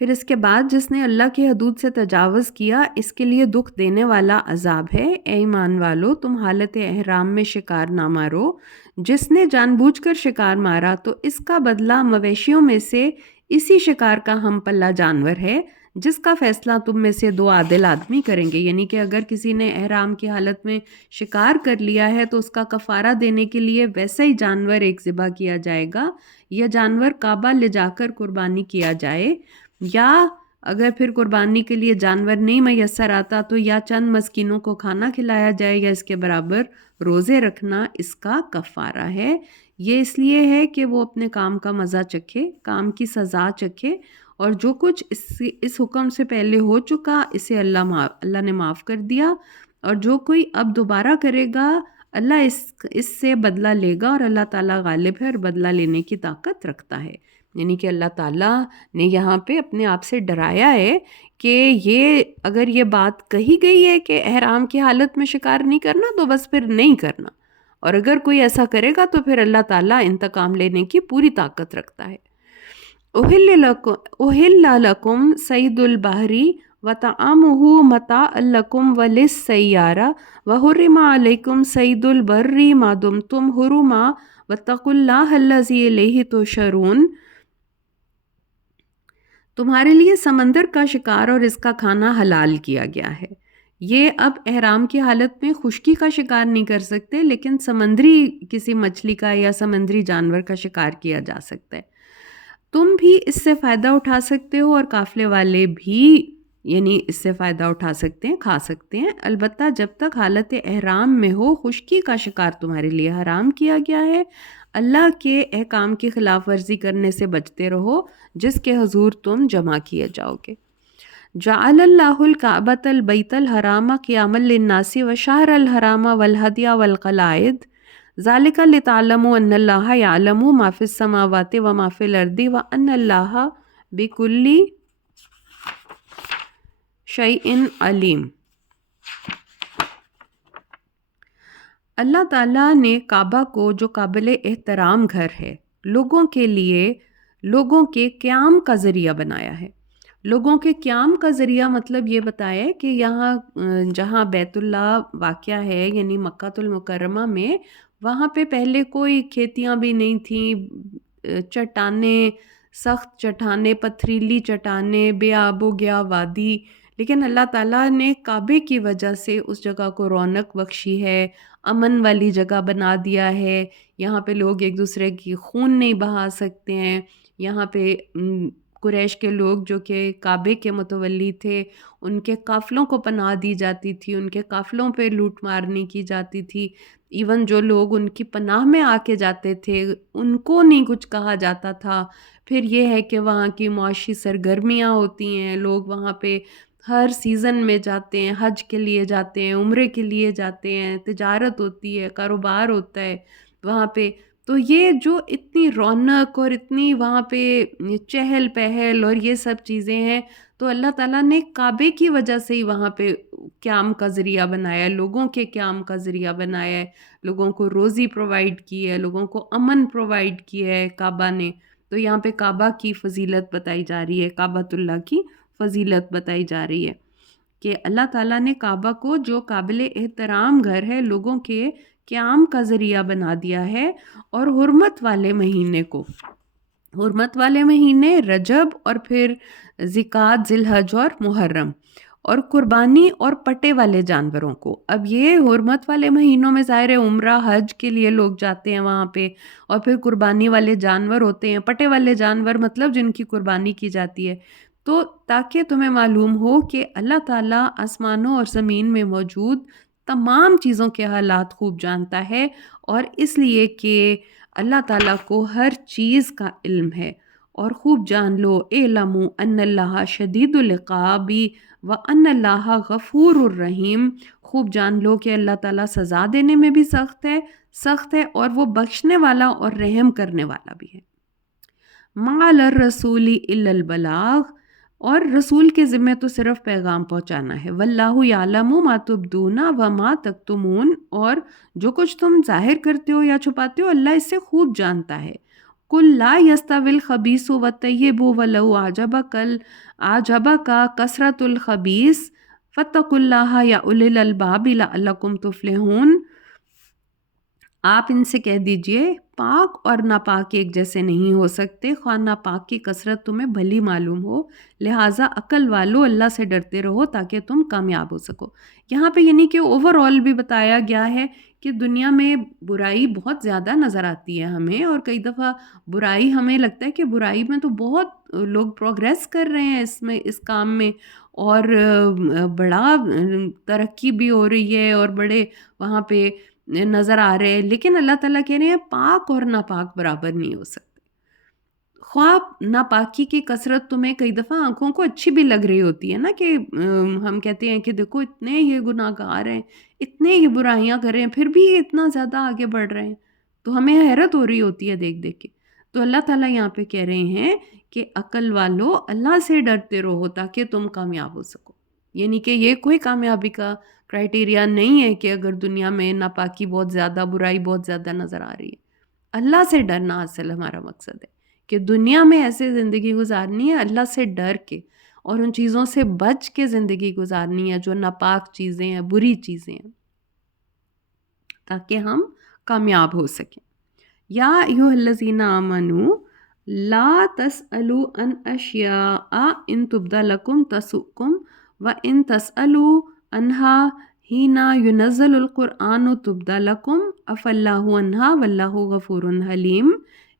پھر اس کے بعد جس نے اللہ کی حدود سے تجاوز کیا اس کے لیے دکھ دینے والا عذاب ہے۔ اے ایمان والو تم حالت احرام میں شکار نہ مارو، جس نے جان بوجھ کر شکار مارا تو اس کا بدلہ مویشیوں میں سے اسی شکار کا ہم پلہ جانور ہے جس کا فیصلہ تم میں سے دو عادل آدمی کریں گے۔ یعنی کہ اگر کسی نے احرام کی حالت میں شکار کر لیا ہے تو اس کا کفارہ دینے کے لیے ویسا ہی جانور ایک ذبح کیا جائے گا، یا جانور کعبہ لے جا کر قربانی کیا جائے، یا اگر پھر قربانی کے لیے جانور نہیں میسر آتا تو یا چند مسکینوں کو کھانا کھلایا جائے یا اس کے برابر روزے رکھنا اس کا کفارہ ہے۔ یہ اس لیے ہے کہ وہ اپنے کام کا مزہ چکھے، کام کی سزا چکھے، اور جو کچھ اس حکم سے پہلے ہو چکا اسے اللہ نے معاف کر دیا، اور جو کوئی اب دوبارہ کرے گا اللہ اس سے بدلہ لے گا، اور اللہ تعالیٰ غالب ہے اور بدلہ لینے کی طاقت رکھتا ہے۔ یعنی کہ اللہ تعالیٰ نے یہاں پہ اپنے آپ سے ڈرایا ہے کہ اگر یہ بات کہی گئی ہے کہ احرام کی حالت میں شکار نہیں کرنا تو بس پھر نہیں کرنا، اور اگر کوئی ایسا کرے گا تو پھر اللہ تعالیٰ انتقام لینے کی پوری طاقت رکھتا ہے۔ احل لکم صید البحر وطعامہ متاعا لکم وللسیارہ وحرم علیکم صید البر ما دمتم حرما واتقوا اللہ الذی الیہ تحشرون۔ تمہارے لیے سمندر کا شکار اور اس کا کھانا حلال کیا گیا ہے۔ یہ اب احرام کی حالت میں خشکی کا شکار نہیں کر سکتے، لیکن سمندری کسی مچھلی کا یا سمندری جانور کا شکار کیا جا سکتا ہے۔ تم بھی اس سے فائدہ اٹھا سکتے ہو اور قافلے والے بھی یعنی اس سے فائدہ اٹھا سکتے ہیں، کھا سکتے ہیں، البتہ جب تک حالت احرام میں ہو خشکی کا شکار تمہارے لیے حرام کیا گیا ہے۔ اللہ کے احکام کی خلاف ورزی کرنے سے بچتے رہو جس کے حضور تم جمع کیے جاؤ گے۔ جعل اللہ الکعبۃ البیت الحرام قیاما للناس وشہر الحرام والہدی والقلائد ذالک لتعلموا ان اللہ یعلم ما فی السماوات وما فی الارض وان اللہ بکل شیء علیم۔ اللہ تعالیٰ نے کعبہ کو جو قابل احترام گھر ہے لوگوں کے لیے لوگوں کے قیام کا ذریعہ بنایا ہے۔ لوگوں کے قیام کا ذریعہ مطلب یہ بتایا ہے کہ یہاں جہاں بیت اللہ واقع ہے یعنی مکہ المکرمہ میں، وہاں پہ پہلے کوئی کھیتیاں بھی نہیں تھیں، چٹانیں، سخت چٹانیں، پتھریلی چٹانیں، بے آب و گیا وادی، لیکن اللہ تعالیٰ نے کعبے کی وجہ سے اس جگہ کو رونق بخشی ہے، امن والی جگہ بنا دیا ہے۔ یہاں پہ لوگ ایک دوسرے کی خون نہیں بہا سکتے ہیں۔ یہاں پہ قریش کے لوگ جو کہ کعبے کے متولی تھے ان کے قافلوں کو پناہ دی جاتی تھی، ان کے قافلوں پہ لوٹ مار نہیں کی جاتی تھی، ایون جو لوگ ان کی پناہ میں آ کے جاتے تھے ان کو نہیں کچھ کہا جاتا تھا۔ پھر یہ ہے کہ وہاں کی معاشی سرگرمیاں ہوتی ہیں، لوگ وہاں پہ ہر سیزن میں جاتے ہیں، حج کے لیے جاتے ہیں، عمرے کے لیے جاتے ہیں، تجارت ہوتی ہے، کاروبار ہوتا ہے وہاں پہ۔ تو یہ جو اتنی رونق اور اتنی وہاں پہ چہل پہل اور یہ سب چیزیں ہیں تو اللہ تعالیٰ نے کعبے کی وجہ سے ہی وہاں پہ قیام کا ذریعہ بنایا ہے، لوگوں کے قیام کا ذریعہ بنایا ہے، لوگوں کو روزی پرووائڈ کی ہے، لوگوں کو امن پرووائڈ کیا ہے کعبہ نے۔ تو یہاں پہ کعبہ کی فضیلت بتائی جا رہی ہے، کعبۃ اللہ کی فضیلت بتائی جا رہی ہے کہ اللہ تعالیٰ نے کعبہ کو جو قابل احترام گھر ہے لوگوں کے قیام کا ذریعہ بنا دیا ہے، اور حرمت والے مہینے کو، حرمت والے مہینے رجب اور پھر ذیقعدہ، ذی الحج اور محرم، اور قربانی اور پٹے والے جانوروں کو۔ اب یہ حرمت والے مہینوں میں ظاہر ہے عمرہ حج کے لیے لوگ جاتے ہیں وہاں پہ، اور پھر قربانی والے جانور ہوتے ہیں، پٹے والے جانور مطلب جن کی قربانی کی جاتی ہے۔ تو تاکہ تمہیں معلوم ہو کہ اللہ تعالیٰ آسمانوں اور زمین میں موجود تمام چیزوں کے حالات خوب جانتا ہے، اور اس لیے کہ اللہ تعالیٰ کو ہر چیز کا علم ہے، اور خوب جان لو اعلموا ان اللہ شدید العقاب وان اللہ غفور الرحیم، خوب جان لو کہ اللہ تعالیٰ سزا دینے میں بھی سخت ہے اور وہ بخشنے والا اور رحم کرنے والا بھی ہے۔ مَعَ الرَّسُولِ إِلَّا الْبَلَاغُ، اور رسول کے ذمہ تو صرف پیغام پہنچانا ہے۔ وَاللَّهُ يَعْلَمُ مَا تُبْدُونَ وَمَا تَكْتُمُونَ، اور جو کچھ تم ظاہر کرتے ہو یا چھپاتے ہو اللہ اس سے خوب جانتا ہے۔ قُلْ لَا يَسْتَوِي الْخَبِيثُ وَالطَّيِّبُ وَلَوْ أَعْجَبَكَ كَثْرَةُ الْخَبِيثِ فَاتَّقُوا اللَّهَ يَا أُولِي الْأَلْبَابِ لَعَلَّكُمْ تُفْلِحُونَ۔ آپ ان سے کہہ دیجئے پاک اور ناپاک ایک جیسے نہیں ہو سکتے، خواہ ناپاک کی کثرت تمہیں بھلی معلوم ہو، لہٰذا عقل والو اللہ سے ڈرتے رہو تاکہ تم کامیاب ہو سکو۔ یہاں پہ یعنی کہ اوور آل بھی بتایا گیا ہے کہ دنیا میں برائی بہت زیادہ نظر آتی ہے ہمیں، اور کئی دفعہ برائی ہمیں لگتا ہے کہ برائی میں تو بہت لوگ پروگریس کر رہے ہیں اس کام میں، اور بڑا ترقی بھی ہو رہی ہے اور بڑے وہاں پہ نظر آ رہے ہیں، لیکن اللہ تعالیٰ کہہ رہے ہیں پاک اور ناپاک برابر نہیں ہو سکتے۔ خواہ ناپاکی کی کثرت تمہیں کئی دفعہ آنکھوں کو اچھی بھی لگ رہی ہوتی ہے نا، کہ ہم کہتے ہیں کہ دیکھو اتنے یہ گناہ گار ہیں، اتنے یہ برائیاں کر رہے ہیں، پھر بھی یہ اتنا زیادہ آگے بڑھ رہے ہیں، تو ہمیں حیرت ہو رہی ہوتی ہے دیکھ دیکھ کے۔ تو اللہ تعالیٰ یہاں پہ کہہ رہے ہیں کہ عقل والو اللہ سے ڈرتے رہو تاکہ تم کامیاب ہو سکو۔ یعنی کہ یہ کوئی کامیابی کا کرائٹیریا نہیں ہے کہ اگر دنیا میں ناپاکی بہت زیادہ، برائی بہت زیادہ نظر آ رہی ہے۔ اللہ سے ڈرنا اصل ہمارا مقصد ہے کہ دنیا میں ایسے زندگی گزارنی ہے اللہ سے ڈر کے، اور ان چیزوں سے بچ کے زندگی گزارنی ہے جو ناپاک چیزیں ہیں، بری چیزیں ہیں، تاکہ ہم کامیاب ہو سکیں۔ یا ایھا الذین آمنوا لا تسألوا عن اشیاء ان تبد لکم تسؤکم وان تسألوا عنها حین ینزل القرآن تبد لکم عفی اللہ عنہا واللہ غفور حلیم۔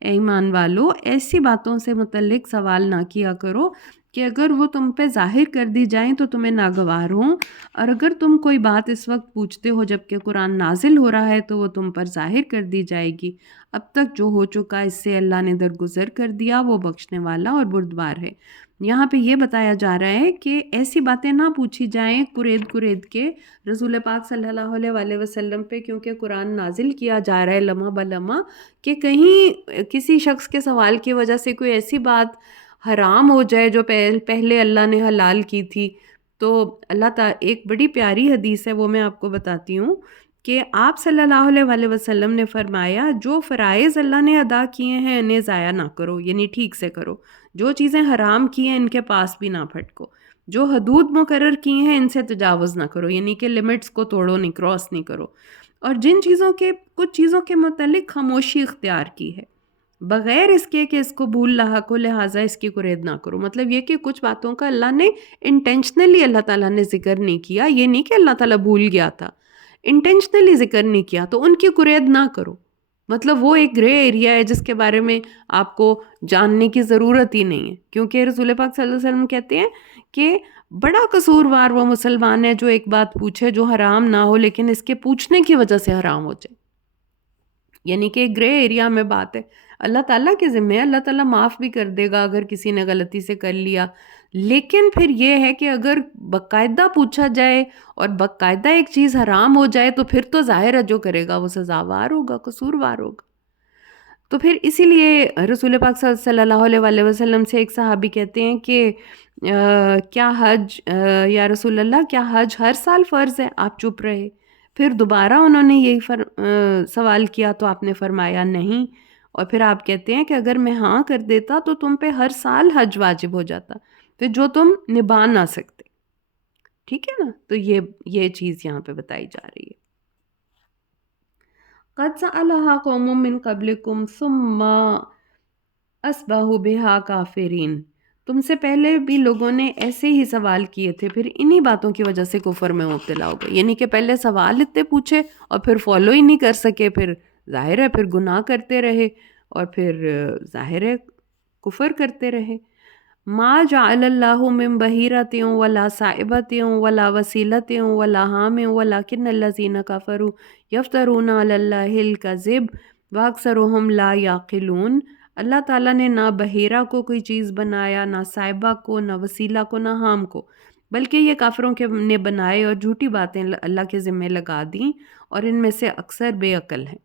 اے ایمان والو، ایسی باتوں سے متعلق سوال نہ کیا کرو کہ اگر وہ تم پہ ظاہر کر دی جائیں تو تمہیں ناگوار ہوں، اور اگر تم کوئی بات اس وقت پوچھتے ہو جب کہ قرآن نازل ہو رہا ہے تو وہ تم پر ظاہر کر دی جائے گی۔ اب تک جو ہو چکا اس سے اللہ نے درگزر کر دیا، وہ بخشنے والا اور بردبار ہے۔ یہاں پہ یہ بتایا جا رہا ہے کہ ایسی باتیں نہ پوچھی جائیں کرید کے رسول پاک صلی اللہ علیہ وسلم پہ، کیونکہ قرآن نازل کیا جا رہا ہے لمحہ بلمحہ، کہ کہیں کسی شخص کے سوال کی وجہ سے کوئی ایسی بات حرام ہو جائے جو پہلے اللہ نے حلال کی تھی۔ تو اللہ تعالیٰ ایک بڑی پیاری حدیث ہے، وہ میں آپ کو بتاتی ہوں کہ آپ صلی اللہ علیہ وسلم نے فرمایا جو فرائض اللہ نے ادا کیے ہیں انہیں ضائع نہ کرو، یعنی ٹھیک سے کرو۔ جو چیزیں حرام کی ہیں ان کے پاس بھی نہ پھٹکو۔ جو حدود مقرر کی ہیں ان سے تجاوز نہ کرو، یعنی کہ لمٹس کو توڑو نہیں، کراس نہیں کرو۔ اور کچھ چیزوں کے متعلق خاموشی اختیار کی ہے بغیر اس کے کہ اس کو بھول رہا کو، لہٰذا اس کی قرید نہ کرو۔ مطلب یہ کہ کچھ باتوں کا اللہ نے انٹینشنلی اللہ تعالیٰ نے ذکر نہیں کیا، یہ نہیں کہ اللہ تعالیٰ بھول گیا تھا، انٹینشنلی ذکر نہیں کیا تو ان کی قرید نہ کرو۔ مطلب وہ ایک گرے ایریا ہے جس کے بارے میں آپ کو جاننے کی ضرورت ہی نہیں ہے، کیونکہ رسول پاک صلی اللہ علیہ وسلم کہتے ہیں کہ بڑا قصوروار وہ مسلمان ہے جو ایک بات پوچھے جو حرام نہ ہو لیکن اس کے پوچھنے کی وجہ سے حرام ہو جائے۔ یعنی کہ گرے ایریا میں بات ہے، اللہ تعالیٰ کے ذمہ ہے، اللہ تعالیٰ معاف بھی کر دے گا اگر کسی نے غلطی سے کر لیا، لیکن پھر یہ ہے کہ اگر باقاعدہ پوچھا جائے اور باقاعدہ ایک چیز حرام ہو جائے تو پھر تو ظاہر ہے جو کرے گا وہ سزاوار ہوگا، قصوروار ہوگا۔ تو پھر اسی لیے رسول پاک صلی اللہ علیہ وسلم سے ایک صحابی کہتے ہیں کہ کیا حج یا رسول اللہ کیا حج ہر سال فرض ہے؟ آپ چپ رہے۔ پھر دوبارہ انہوں نے یہی سوال کیا تو آپ نے فرمایا نہیں، اور پھر آپ کہتے ہیں کہ اگر میں ہاں کر دیتا تو تم پہ ہر سال حج واجب ہو جاتا، پھر جو تم نبھا نہ سکتے۔ ٹھیک ہے نا؟ تو یہ چیز یہاں پہ بتائی جا رہی ہے۔ قد سألها قوم من قبلكم ثم اصبحوا بها کافرین، تم سے پہلے بھی لوگوں نے ایسے ہی سوال کیے تھے پھر انہی باتوں کی وجہ سے کفر میں مبتلا ہو گئے۔ یعنی کہ پہلے سوال اتنے پوچھے اور پھر فالو ہی نہیں کر سکے، پھر ظاہر ہے پھر گناہ کرتے رہے اور پھر ظاہر ہے کفر کرتے رہے۔ ما جعل اللہ من بحیرۃ ولا صائبۃ ولا وسیلۃ ولا حام ولکن الذین کفروا یفترون علی اللہ الکذب واکثرهم لا یعقلون۔ اللہ تعالیٰ نے نہ بحیرہ کو کوئی چیز بنایا، نہ صائبہ کو، نہ وسیلہ کو، نہ حام کو، بلکہ یہ کافروں کے نے بنائے اور جھوٹی باتیں اللہ کے ذمے لگا دیں، اور ان میں سے اکثر بے عقل ہیں۔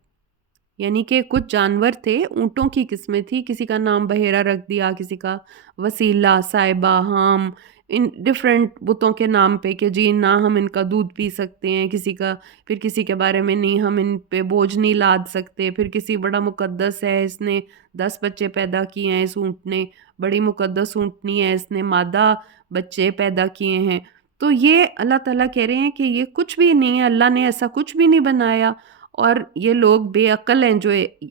یعنی کہ کچھ جانور تھے، اونٹوں کی قسمیں تھی، کسی کا نام بحیرہ رکھ دیا، کسی کا وسیلہ، صائبہ، حام، ان ڈفرینٹ بتوں کے نام پہ کہ جی نہ ہم ان کا دودھ پی سکتے ہیں، کسی کا پھر کسی کے بارے میں نہیں ہم ان پہ بوجھ نہیں لاد سکتے، پھر کسی بڑا مقدس ہے، اس نے 10 بچے پیدا کیے ہیں، اس اونٹ نے بڑی مقدس اونٹنی ہے، اس نے مادہ بچے پیدا کیے ہیں۔ تو یہ اللہ تعالیٰ کہہ رہے ہیں کہ یہ کچھ بھی نہیں ہے، اللہ نے ایسا کچھ بھی نہیں بنایا، اور یہ لوگ بے عقل ہیں جو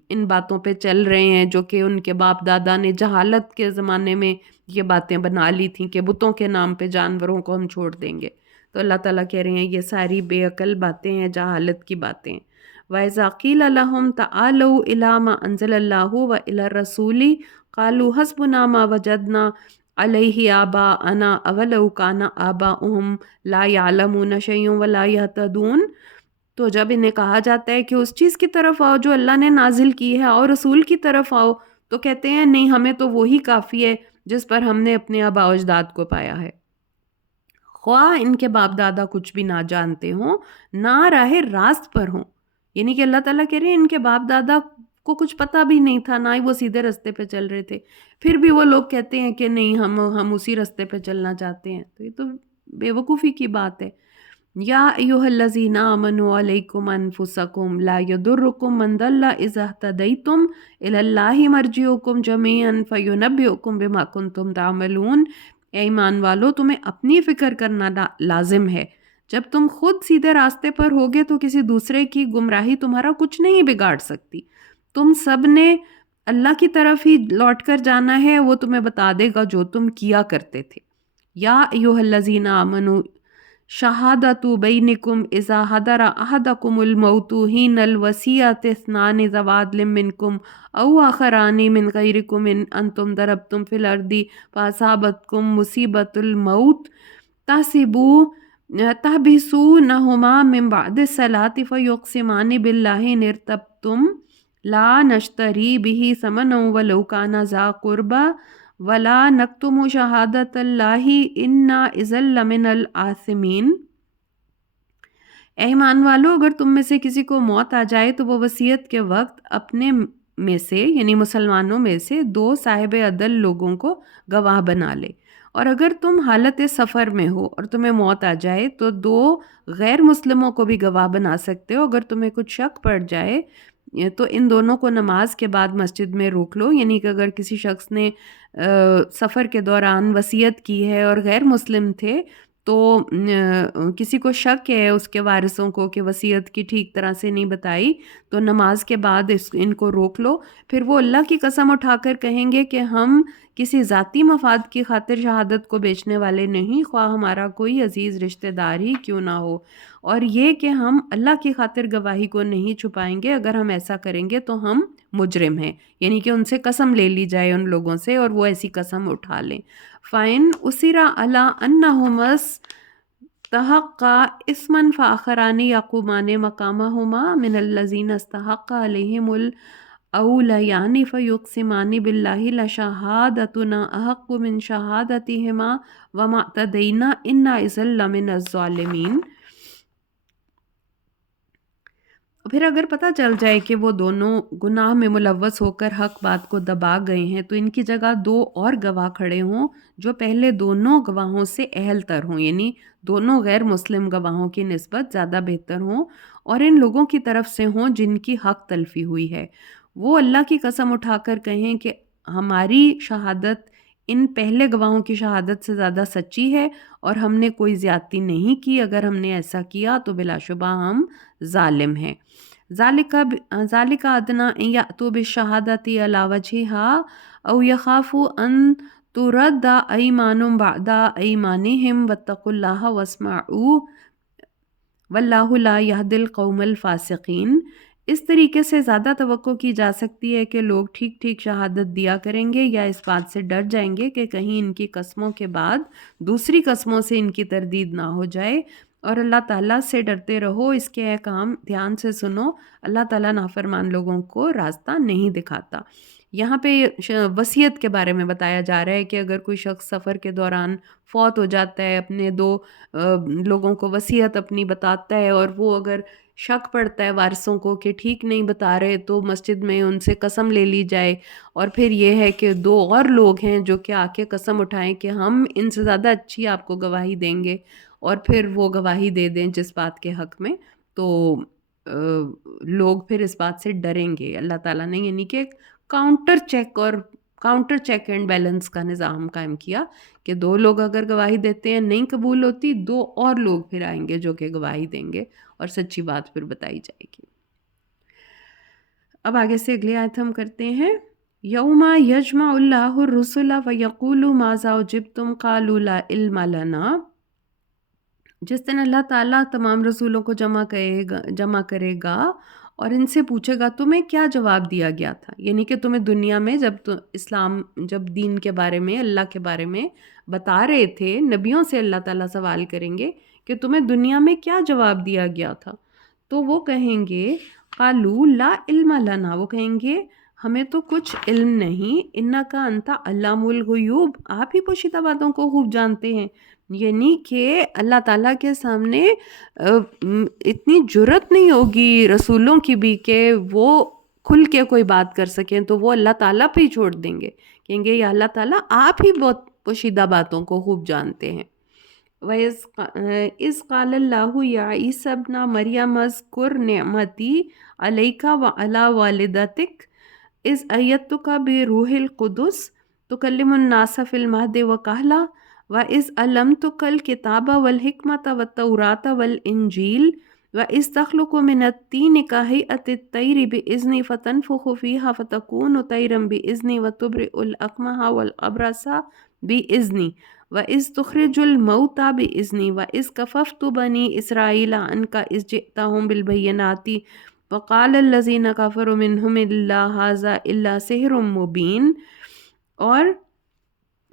ان باتوں پہ چل رہے ہیں، جو کہ ان کے باپ دادا نے جہالت کے زمانے میں یہ باتیں بنا لی تھیں کہ بتوں کے نام پہ جانوروں کو ہم چھوڑ دیں گے۔ تو اللہ تعالیٰ کہہ رہے ہیں یہ ساری بے عقل باتیں ہیں، جہالت کی باتیں ہیں۔ وَإِذَا قِيلَ لَهُمْ تَعَالَوْا إِلَىٰ مَا أَنزَلَ اللَّهُ وَإِلَى الرَّسُولِ قَالُوا حَسْبُنَا مَا وَجَدْنَا عَلَيْهِ آبَاءَنَا أَوَلَوْ كَانَ آبَاؤُهُمْ لَا يَعْلَمُونَ شَيْئًا وَلَا يَهْتَدُونَ۔ تو جب انہیں کہا جاتا ہے کہ اس چیز کی طرف آؤ جو اللہ نے نازل کی ہے اور رسول کی طرف آؤ، تو کہتے ہیں نہیں، ہمیں تو وہی کافی ہے جس پر ہم نے اپنے آباء و اجداد کو پایا ہے، خواہ ان کے باپ دادا کچھ بھی نہ جانتے ہوں، نہ راہ راست پر ہوں۔ یعنی کہ اللہ تعالیٰ کہہ رہے ہیں ان کے باپ دادا کو کچھ پتہ بھی نہیں تھا، نہ ہی وہ سیدھے رستے پہ چل رہے تھے، پھر بھی وہ لوگ کہتے ہیں کہ نہیں ہم اسی رستے پہ چلنا چاہتے ہیں۔ تو یہ تو بے وقوفی کی بات ہے۔ یا ایھا الذین آمنوا علیکم انفسکم لا یضرکم من ضل اذا اہتدیتم الی اللہ مرجعکم جمیعا فینبئکم بما کنتم تعملون۔ اے ایمان والو، تمہیں اپنی فکر کرنا لازم ہے۔ جب تم خود سیدھے راستے پر ہوگے تو کسی دوسرے کی گمراہی تمہارا کچھ نہیں بگاڑ سکتی۔ تم سب نے اللہ کی طرف ہی لوٹ کر جانا ہے، وہ تمہیں بتا دے گا جو تم کیا کرتے تھے۔ یا ایھا الذین آمنوا شہادت بینکم اذا حضر احدکم الموت حین الوصیۃ اثنان ذوی عدل منکم او آخران من غیرکم ان انتم ضربتم فی الارض فاصابتکم مصیبۃ الموت تحبسونہما من بعد الصلاۃ فیقسمان باللہ ان ارتبتم لا نشتری بہ ثمنا ولو کان ذا قربی ولا نکتم شہادت اللہ انا اذا لمن الآثمین۔ اے ایمان والو، اگر تم میں سے کسی کو موت آ جائے تو وہ وصیت کے وقت اپنے میں سے یعنی مسلمانوں میں سے 2 صاحب عدل لوگوں کو گواہ بنا لے، اور اگر تم حالت سفر میں ہو اور تمہیں موت آ جائے تو 2 غیر مسلموں کو بھی گواہ بنا سکتے ہو۔ اگر تمہیں کچھ شک پڑ جائے تو ان دونوں کو نماز کے بعد مسجد میں روک لو۔ یعنی کہ اگر کسی شخص نے سفر کے دوران وصیت کی ہے اور غیر مسلم تھے، تو کسی کو شک ہے اس کے وارثوں کو کہ وصیت کی ٹھیک طرح سے نہیں بتائی، تو نماز کے بعد ان کو روک لو۔ پھر وہ اللہ کی قسم اٹھا کر کہیں گے کہ ہم کسی ذاتی مفاد کی خاطر شہادت کو بیچنے والے نہیں، خواہ ہمارا کوئی عزیز رشتہ دار ہی کیوں نہ ہو، اور یہ کہ ہم اللہ کی خاطر گواہی کو نہیں چھپائیں گے، اگر ہم ایسا کریں گے تو ہم مجرم ہیں۔ یعنی کہ ان سے قسم لے لی جائے ان لوگوں سے اور وہ ایسی قسم اٹھا لیں۔ فَإِنْ أُصِرَ عَلَىٰ أَنَّهُمَا اسْتَحَقَّا إِثْمًا فَآخَرَانِ يَقُومَانِ مَقَامَهُمَا مِنَ الَّذِينَ اسْتَحَقَّ عَلَيْهِمُ الْأَوْلَيَانِ فَيُقْسِمَانِ بِاللَّهِ لَشَهَادَتُنَا أَحَقُّ مِنْ شَهَادَتِهِمَا وَمَا اعْتَدَيْنَا إِنَّا إِذًا لَّمِنَ الظَّالِمِينَ۔ پھر اگر پتہ چل جائے کہ وہ دونوں گناہ میں ملوث ہو کر حق بات کو دبا گئے ہیں، تو ان کی جگہ 2 اور گواہ کھڑے ہوں جو پہلے دونوں گواہوں سے اہل تر ہوں، یعنی دونوں غیر مسلم گواہوں کی نسبت زیادہ بہتر ہوں، اور ان لوگوں کی طرف سے ہوں جن کی حق تلفی ہوئی ہے۔ وہ اللہ کی قسم اٹھا کر کہیں کہ ہماری شہادت ان پہلے گواہوں کی شہادت سے زیادہ سچی ہے اور ہم نے کوئی زیادتی نہیں کی، اگر ہم نے ایسا کیا تو بلا شبہ ہم ظالم ہیں۔ ذالک ادنیٰ ان یأتوا بالشہادۃ علی وجہہا او یخافوا ان ترد ایمان بعد ایمانہم واتقوا اللہ واسمعوا واللہ لا یہدی القوم الفاسقین۔ اس طریقے سے زیادہ توقع کی جا سکتی ہے کہ لوگ ٹھیک ٹھیک شہادت دیا کریں گے، یا اس بات سے ڈر جائیں گے کہ کہیں ان کی قسموں کے بعد دوسری قسموں سے ان کی تردید نہ ہو جائے، اور اللہ تعالیٰ سے ڈرتے رہو، اس کے احکام دھیان سے سنو، اللہ تعالیٰ نافرمان لوگوں کو راستہ نہیں دکھاتا۔ یہاں پہ وصیت کے بارے میں بتایا جا رہا ہے کہ اگر کوئی شخص سفر کے دوران فوت ہو جاتا ہے، اپنے دو لوگوں کو وصیت اپنی بتاتا ہے، اور وہ اگر شک پڑتا ہے وارثوں کو کہ ٹھیک نہیں بتا رہے، تو مسجد میں ان سے قسم لے لی جائے، اور پھر یہ ہے کہ دو اور لوگ ہیں جو کہ آ کے قسم اٹھائیں کہ ہم ان سے زیادہ اچھی آپ کو گواہی دیں گے، اور پھر وہ گواہی دے دیں جس بات کے حق میں، تو لوگ پھر اس بات سے ڈریں گے۔ اللہ تعالیٰ نے یعنی کہ کاؤنٹر چیک اینڈ بیلنس کا نظام قائم کیا کہ دو لوگ اگر گواہی دیتے ہیں نہیں قبول ہوتی، دو اور لوگ پھر آئیں گے جو کہ گواہی دیں گے اور سچی بات پھر بتائی جائے گی۔ اب آگے سے اگلی آیت ہم کرتے ہیں، یوم یجمع اللہ الرسل ویقول ماذا اجبتم قالوا لا علم لنا۔ جس دن اللہ تعالیٰ تمام رسولوں کو جمع کرے گا اور ان سے پوچھے گا تمہیں کیا جواب دیا گیا تھا، یعنی کہ تمہیں دنیا میں جب دین کے بارے میں، اللہ کے بارے میں بتا رہے تھے، نبیوں سے اللہ تعالیٰ سوال کریں گے کہ تمہیں دنیا میں کیا جواب دیا گیا تھا، تو وہ کہیں گے قالوا لا علم لنا، وہ کہیں گے ہمیں تو کچھ علم نہیں، انکا انت علام الغیوب، آپ ہی پوشیدہ باتوں کو خوب جانتے ہیں۔ یعنی کہ اللہ تعالیٰ کے سامنے اتنی جرت نہیں ہوگی رسولوں کی بھی کہ وہ کھل کے کوئی بات کر سکیں، تو وہ اللہ تعالیٰ پہ ہی چھوڑ دیں گے، کہیں گے یا اللہ تعالیٰ آپ ہی بہت پوشیدہ باتوں کو خوب جانتے ہیں۔ وَإِذْ قَالَ اللَّهُ يَا عِيسَى ابْنَ مَرْيَمَ اذْكُرْ نِعْمَتِي عَلَيْكَ وَعَلَى وَالِدَتِكَ إِذْ أَيَّدتُّكَ بِرُوحِ الْقُدُسِ تُكَلِّمُ النَّاسَ فِي الْمَهْدِ وَكَهْلًا وَإِذْ عَلَّمْتُكَ الْكِتَابَ وَالْحِكْمَةَ وَالتَّوْرَاةَ وَالْإِنْجِيلَ وَإِذْ تَخْلُقُ مِنَ الطِّينِ كَهَيْئَةِ الطَّيْرِ بِإِذْنِي فَتَنفُخُ فِيهَا فَتَكُونُ طَيْرًا بِإِذْنِي وَتُبْرِئُ الْأَكْمَهَ وَالْأَبْرَصَ بِإِذْنِي وَإِذْ تُخْرِجُ الْمَوْتَى بِإِذْنِي وَإِذْ كَفَفْتُ بَنِي إِسْرَائِيلَ عَنْكَ إِذْ جِئْتَهُم بِالْبَيِّنَاتِ وَقَالَ الَّذِينَ كَفَرُوا مِنْهُمْ إِلَّا هَذَا إِلَّا سِحْرٌ مُبِينٌ۔ اور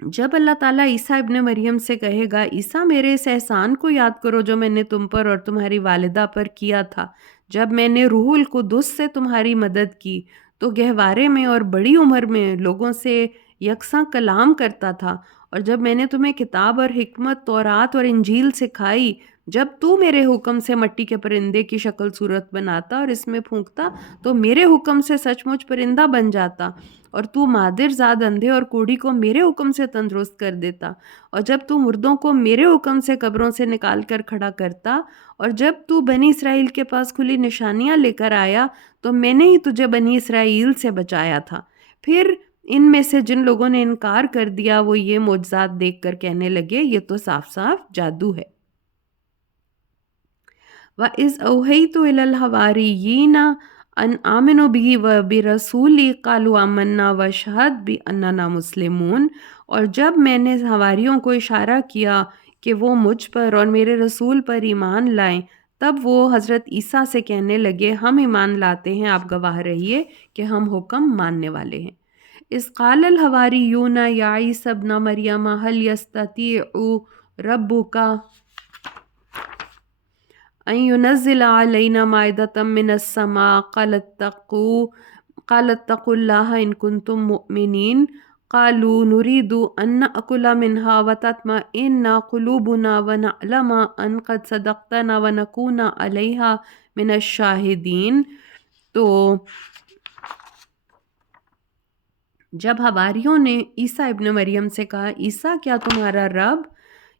جب اللہ تعالیٰ عیسیٰ ابن مریم سے کہے گا عیسیٰ میرے اس احسان کو یاد کرو جو میں نے تم پر اور تمہاری والدہ پر کیا تھا، جب میں نے روح القدس سے تمہاری مدد کی تو گہوارے میں اور بڑی عمر میں لوگوں سے یکساں کلام کرتا تھا، اور جب میں نے تمہیں کتاب اور حکمت، تورات اور انجیل سکھائی، جب تو میرے حکم سے مٹی کے پرندے کی شکل صورت بناتا اور اس میں پھونکتا تو میرے حکم سے سچ مچ پرندہ بن جاتا، اور تو مادر زاد اندھے اور کوڑی کو میرے حکم سے تندرست کر دیتا، اور جب تو مردوں کو میرے حکم سے قبروں سے نکال کر کھڑا کرتا، اور جب تو بنی اسرائیل کے پاس کھلی نشانیاں لے کر آیا تو میں نے ہی تجھے بنی اسرائیل سے بچایا تھا۔ پھر ان میں سے جن لوگوں نے انکار کر دیا وہ یہ معجزات دیکھ کر کہنے لگے یہ تو صاف صاف جادو ہے۔ وَإِذْ أَوْحَيْتُ إِلَى الْحَوَارِيِّينَ أَنْ آمِنُوا بِهِ وَبِرَسُولِهِ قَالُوا آمَنَّا وَاشْهَدْ بِأَنَّنَا مُسْلِمُونَ، اور جب میں نے حواریوں کو اشارہ کیا کہ وہ مجھ پر اور میرے رسول پر ایمان لائیں، تب وہ حضرت عیسیٰ سے کہنے لگے ہم ایمان لاتے ہیں، آپ گواہ رہیے کہ ہم حکم ماننے والے ہیں۔ اذ قال الحواریون یا عیسی ابن مریم هل یستطیع ربک ان ينزل علينا مائدة من السماء قال اتقوا الله إن كنتم مؤمنين قالوا نريد أن نأكل منها وتطمئن قلوبنا ونعلم أن قد صدقتنا ونكون عليها من الشاهدين۔ تو جب حواریوں نے عیسیٰ ابن مریم سے کہا عیسیٰ کیا تمہارا رب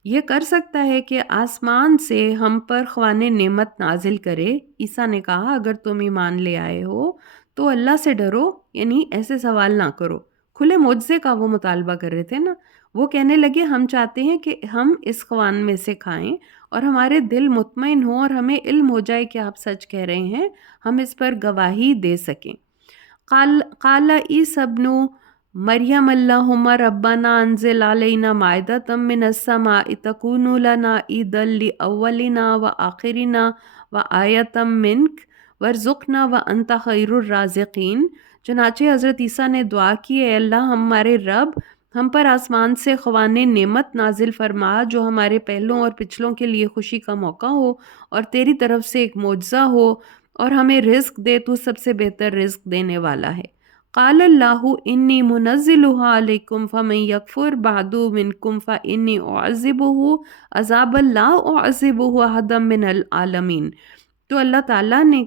یہ کر سکتا ہے کہ آسمان سے ہم پر خوان نعمت نازل کرے؟ عیسیٰ نے کہا اگر تم ایمان لے آئے ہو تو اللہ سے ڈرو، یعنی ایسے سوال نہ کرو۔ کھلے معجزے کا وہ مطالبہ کر رہے تھے نا، وہ کہنے لگے ہم چاہتے ہیں کہ ہم اس خوان میں سے کھائیں اور ہمارے دل مطمئن ہوں اور ہمیں علم ہو جائے کہ آپ سچ کہہ رہے ہیں، ہم اس پر گواہی دے سکیں۔ قال عیسی ابن مریم اللہم ربنا انزل علینا مائدۃ من السماء تکون لنا عیدا لاولنا وآخرنا وآیۃ منک وارزقنا وانت خیر الرازقین۔ چنانچہ حضرت عیسیٰ نے دعا کی اے اللہ ہمارے رب ہم پر آسمان سے خوان نعمت نازل فرما جو ہمارے پہلوں اور پچھلوں کے لیے خوشی کا موقع ہو اور تیری طرف سے ایک معجزہ ہو، اور ہمیں رزق دے، تو سب سے بہتر رزق دینے والا ہے۔ قال اللہ انی منزلها علیکم فمن یکفر بعد منکم فانی اعذبہ عذابا لا اعذبہ احدا من العالمین۔ تو اللہ تعالیٰ نے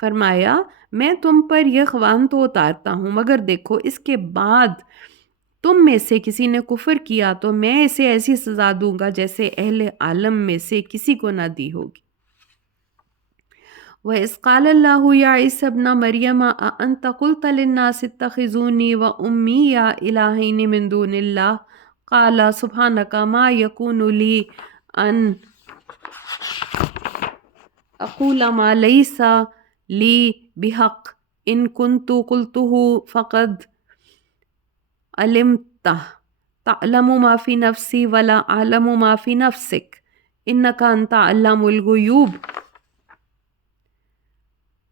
فرمایا میں تم پر یہ خوان تو اتارتا ہوں، مگر دیکھو اس کے بعد تم میں سے کسی نے کفر کیا تو میں اسے ایسی سزا دوں گا جیسے اہل عالم میں سے کسی کو نہ دی ہوگی۔ وَإِذْ قَالَ اللَّهُ يَا عِيسَى ابْنَ مَرْيَمَ أَأَنْتَ قُلْتَ لِلنَّاسِ اتَّخِذُونِي وَأُمِّيَّ إِلَٰهَيْنِ مِن دُونِ اللَّهِ قَالَ سُبْحَانَكَ مَا يَكُونُ لِي أَنْ أَقُولَ مَا لَيْسَ لِي بِحَقٍّ إِن كُنتُ قُلْتُهُ فَقَدْ عَلِمْتَهُ تَعْلَمُ مَا فِي نَفْسِي وَلَا أَعْلَمُ مَا فِي نَفْسِكَ إِنَّكَ أَنْتَ عَلَّامُ الْغُيُوبِ۔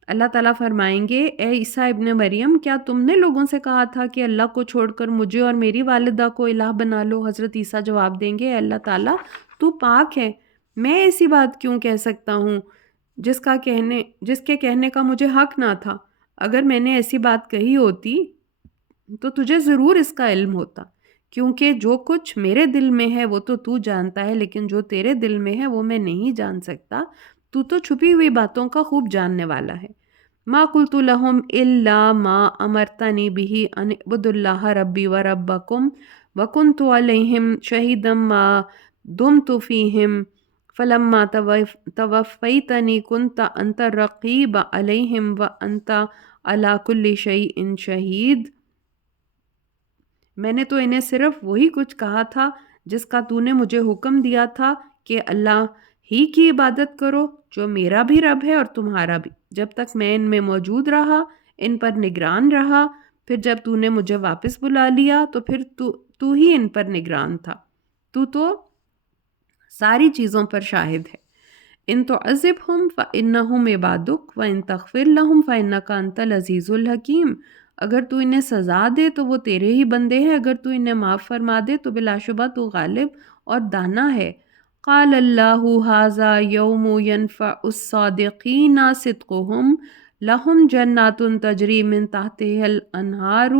اللہ تعالیٰ فرمائیں گے، اے عیسیٰ ابن مریم، کیا تم نے لوگوں سے کہا تھا کہ اللہ کو چھوڑ کر مجھے اور میری والدہ کو الہ بنا لو؟ حضرت عیسیٰ جواب دیں گے، اے اللہ تعالیٰ تو پاک ہے، میں ایسی بات کیوں کہہ سکتا ہوں جس کے کہنے کا مجھے حق نہ تھا۔ اگر میں نے ایسی بات کہی ہوتی تو تجھے ضرور اس کا علم ہوتا، کیونکہ جو کچھ میرے دل میں ہے وہ تو جانتا ہے، لیکن جو تیرے دل میں ہے وہ میں نہیں جان سکتا۔ تو چھپی ہوئی باتوں کا خوب جاننے والا ہے۔ ما قلت لهم الا ما امرتنی به ان اعبدوا اللہ ربی وربکم وکنت علیہم شہیدا ما دمت فیہم فلما توفیتنی کنت انت الرقیب علیہم وانت علی کل شیء شہید۔ میں نے تو انہیں صرف وہی کچھ کہا تھا جس کا تو نے مجھے حکم دیا تھا کہ اللہ ہی کی عبادت کرو، جو میرا بھی رب ہے اور تمہارا بھی۔ جب تک میں ان میں موجود رہا، ان پر نگران رہا، پھر جب تو نے مجھے واپس بلا لیا تو پھر تو ہی ان پر نگران تھا۔ تو ساری چیزوں پر شاہد ہے۔ ان تعذبہم فإنہم عبادک وإن تغفر لہم فإنک انت العزیز الحکیم۔ اگر تو انہیں سزا دے تو وہ تیرے ہی بندے ہیں، اگر تو انہیں معاف فرما دے تو بلا شبہ تو غالب اور دانا ہے۔ قال اللہ ھذا یوم ینفع الصادقین صدقہم لہم جنات تجری من تحتہا الانہار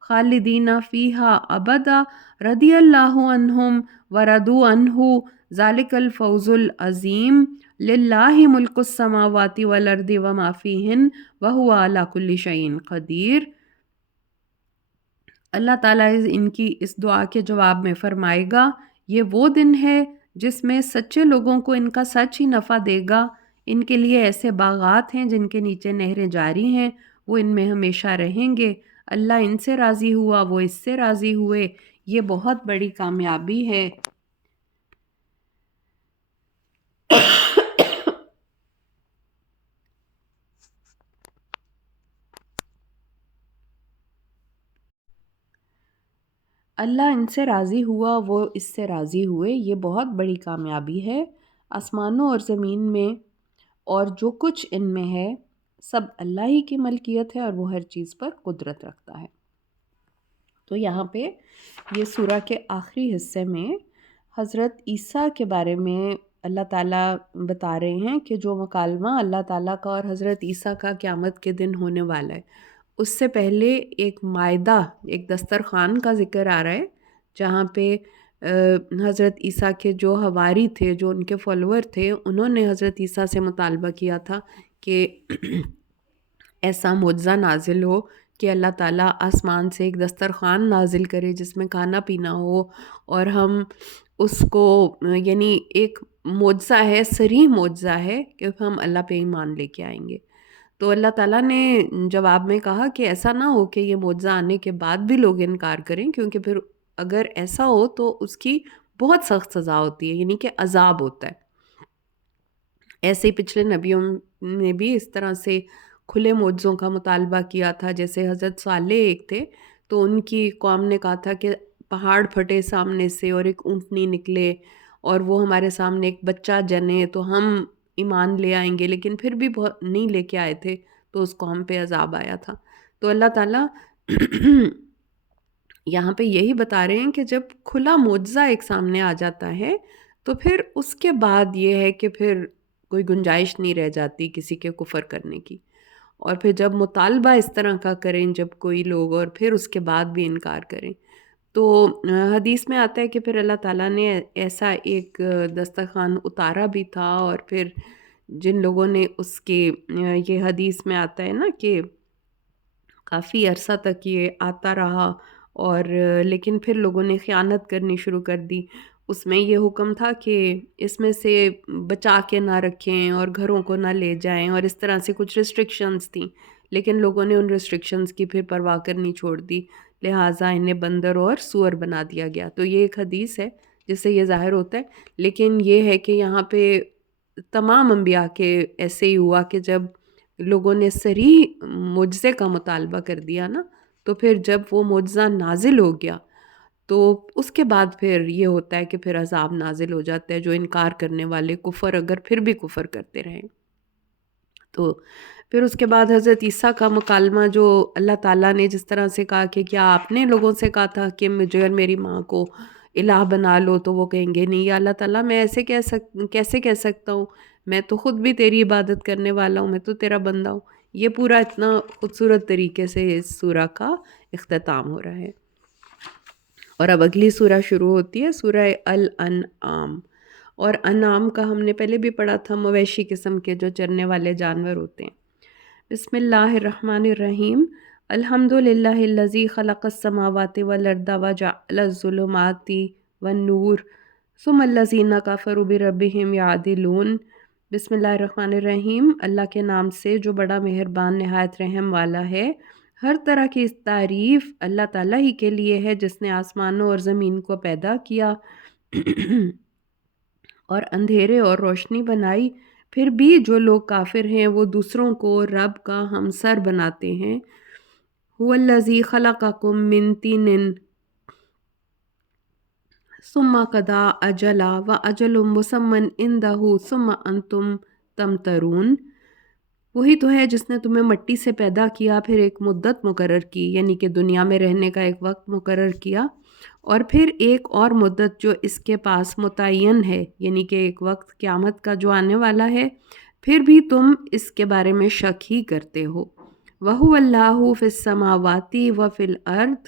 خالدین فیہا ابدا رضی اللہ عنہم ورضوا عنہ ذلک الفوز العظیم للہ ملک السماوات والارض وما فیہن وہو علی کل شیء قدیر۔ اللہ تعالیٰ ان کی اس دعا کے جواب میں فرمائے گا، یہ وہ دن ہے جس میں سچے لوگوں کو ان کا سچ ہی نفع دے گا۔ ان کے لیے ایسے باغات ہیں جن کے نیچے نہریں جاری ہیں، وہ ان میں ہمیشہ رہیں گے۔ اللہ ان سے راضی ہوا، وہ اس سے راضی ہوئے، یہ بہت بڑی کامیابی ہے۔ اللہ ان سے راضی ہوا، وہ اس سے راضی ہوئے، یہ بہت بڑی کامیابی ہے۔ آسمانوں اور زمین میں اور جو کچھ ان میں ہے سب اللہ ہی کی ملکیت ہے، اور وہ ہر چیز پر قدرت رکھتا ہے۔ تو یہاں پہ یہ سورہ کے آخری حصے میں حضرت عیسیٰ کے بارے میں اللہ تعالیٰ بتا رہے ہیں کہ جو مکالمہ اللہ تعالیٰ کا اور حضرت عیسیٰ کا قیامت کے دن ہونے والا ہے، اس سے پہلے ایک مائدہ، ایک دسترخوان کا ذکر آ رہا ہے، جہاں پہ حضرت عیسیٰ کے جو حواری تھے، جو ان کے فالوور تھے، انہوں نے حضرت عیسیٰ سے مطالبہ کیا تھا کہ ایسا معجزہ نازل ہو کہ اللہ تعالیٰ آسمان سے ایک دسترخوان نازل کرے جس میں کھانا پینا ہو، اور ہم اس کو، یعنی ایک معجزہ ہے، صریح معجزہ ہے کہ ہم اللہ پہ ایمان لے کے آئیں گے۔ تو اللہ تعالیٰ نے جواب میں کہا کہ ایسا نہ ہو کہ یہ معجزہ آنے کے بعد بھی لوگ انکار کریں، کیونکہ پھر اگر ایسا ہو تو اس کی بہت سخت سزا ہوتی ہے، یعنی کہ عذاب ہوتا ہے۔ ایسے ہی پچھلے نبیوں نے بھی اس طرح سے کھلے معجزوں کا مطالبہ کیا تھا، جیسے حضرت صالح ایک تھے، تو ان کی قوم نے کہا تھا کہ پہاڑ پھٹے سامنے سے اور ایک اونٹنی نکلے اور وہ ہمارے سامنے ایک بچہ جنے تو ہم ایمان لے آئیں گے، لیکن پھر بھی بہت نہیں لے کے آئے تھے، تو اس قوم پہ عذاب آیا تھا۔ تو اللہ تعالیٰ یہاں پہ یہی بتا رہے ہیں کہ جب کھلا معجزہ ایک سامنے آ جاتا ہے تو پھر اس کے بعد یہ ہے کہ پھر کوئی گنجائش نہیں رہ جاتی کسی کے کفر کرنے کی. اور پھر جب مطالبہ اس طرح کا کریں جب کوئی لوگ اور پھر اس کے بعد بھی انکار کریں تو حدیث میں آتا ہے کہ پھر اللہ تعالیٰ نے ایسا ایک دسترخوان اتارا بھی تھا. اور پھر جن لوگوں نے اس کے یہ حدیث میں آتا ہے نا کہ کافی عرصہ تک یہ آتا رہا اور لیکن پھر لوگوں نے خیانت کرنی شروع کر دی. اس میں یہ حکم تھا کہ اس میں سے بچا کے نہ رکھیں اور گھروں کو نہ لے جائیں اور اس طرح سے کچھ ریسٹرکشنز تھیں، لیکن لوگوں نے ان ریسٹرکشنز کی پھر پرواہ کرنی چھوڑ دی، لہٰذا انہیں بندر اور سور بنا دیا گیا. تو یہ ایک حدیث ہے جس سے یہ ظاہر ہوتا ہے. لیکن یہ ہے کہ یہاں پہ تمام انبیاء کے ایسے ہی ہوا کہ جب لوگوں نے صریح معجزے کا مطالبہ کر دیا نا تو پھر جب وہ معجزہ نازل ہو گیا تو اس کے بعد پھر یہ ہوتا ہے کہ پھر عذاب نازل ہو جاتا ہے جو انکار کرنے والے کفر اگر پھر بھی کفر کرتے رہیں. تو پھر اس کے بعد حضرت عیسیٰ کا مکالمہ جو اللہ تعالیٰ نے جس طرح سے کہا کہ کیا آپ نے لوگوں سے کہا تھا کہ مجھے اور میری ماں کو الہ بنا لو، تو وہ کہیں گے نہیں یا اللہ تعالیٰ میں ایسے کیسے کہہ سکتا ہوں، میں تو خود بھی تیری عبادت کرنے والا ہوں، میں تو تیرا بندہ ہوں. یہ پورا اتنا خوبصورت طریقے سے اس سورہ کا اختتام ہو رہا ہے. اور اب اگلی سورہ شروع ہوتی ہے، سورہ الانعام. اور انعام کا ہم نے پہلے بھی پڑھا تھا، مویشی قسم کے جو چرنے والے جانور ہوتے ہیں. بسم اللہ الرحمن الرحیم. الحمد للہ الذی خلق السماوات والارض وجعل الظلمات والنور ثم الذین کفروا بربہم یعدلون. بسم اللہ الرحمن الرحیم. اللہ کے نام سے جو بڑا مہربان نہایت رحم والا ہے. ہر طرح کی تعریف اللہ تعالیٰ ہی کے لیے ہے جس نے آسمانوں اور زمین کو پیدا کیا اور اندھیرے اور روشنی بنائی. پھر بھی جو لوگ کافر ہیں وہ دوسروں کو رب کا ہمسر بناتے ہیں. هو الذی خلقکم من طین ثم قضى اجلا واجل مسمى عنده ثم انتم تمترون. وہی تو ہے جس نے تمہیں مٹی سے پیدا کیا، پھر ایک مدت مقرر کی یعنی کہ دنیا میں رہنے کا ایک وقت مقرر کیا، اور پھر ایک اور مدت جو اس کے پاس متعین ہے یعنی کہ ایک وقت قیامت کا جو آنے والا ہے، پھر بھی تم اس کے بارے میں شک ہی کرتے ہو. وَهُوَ اللَّهُ فِي السَّمَاوَاتِ وَفِي الْأَرْضِ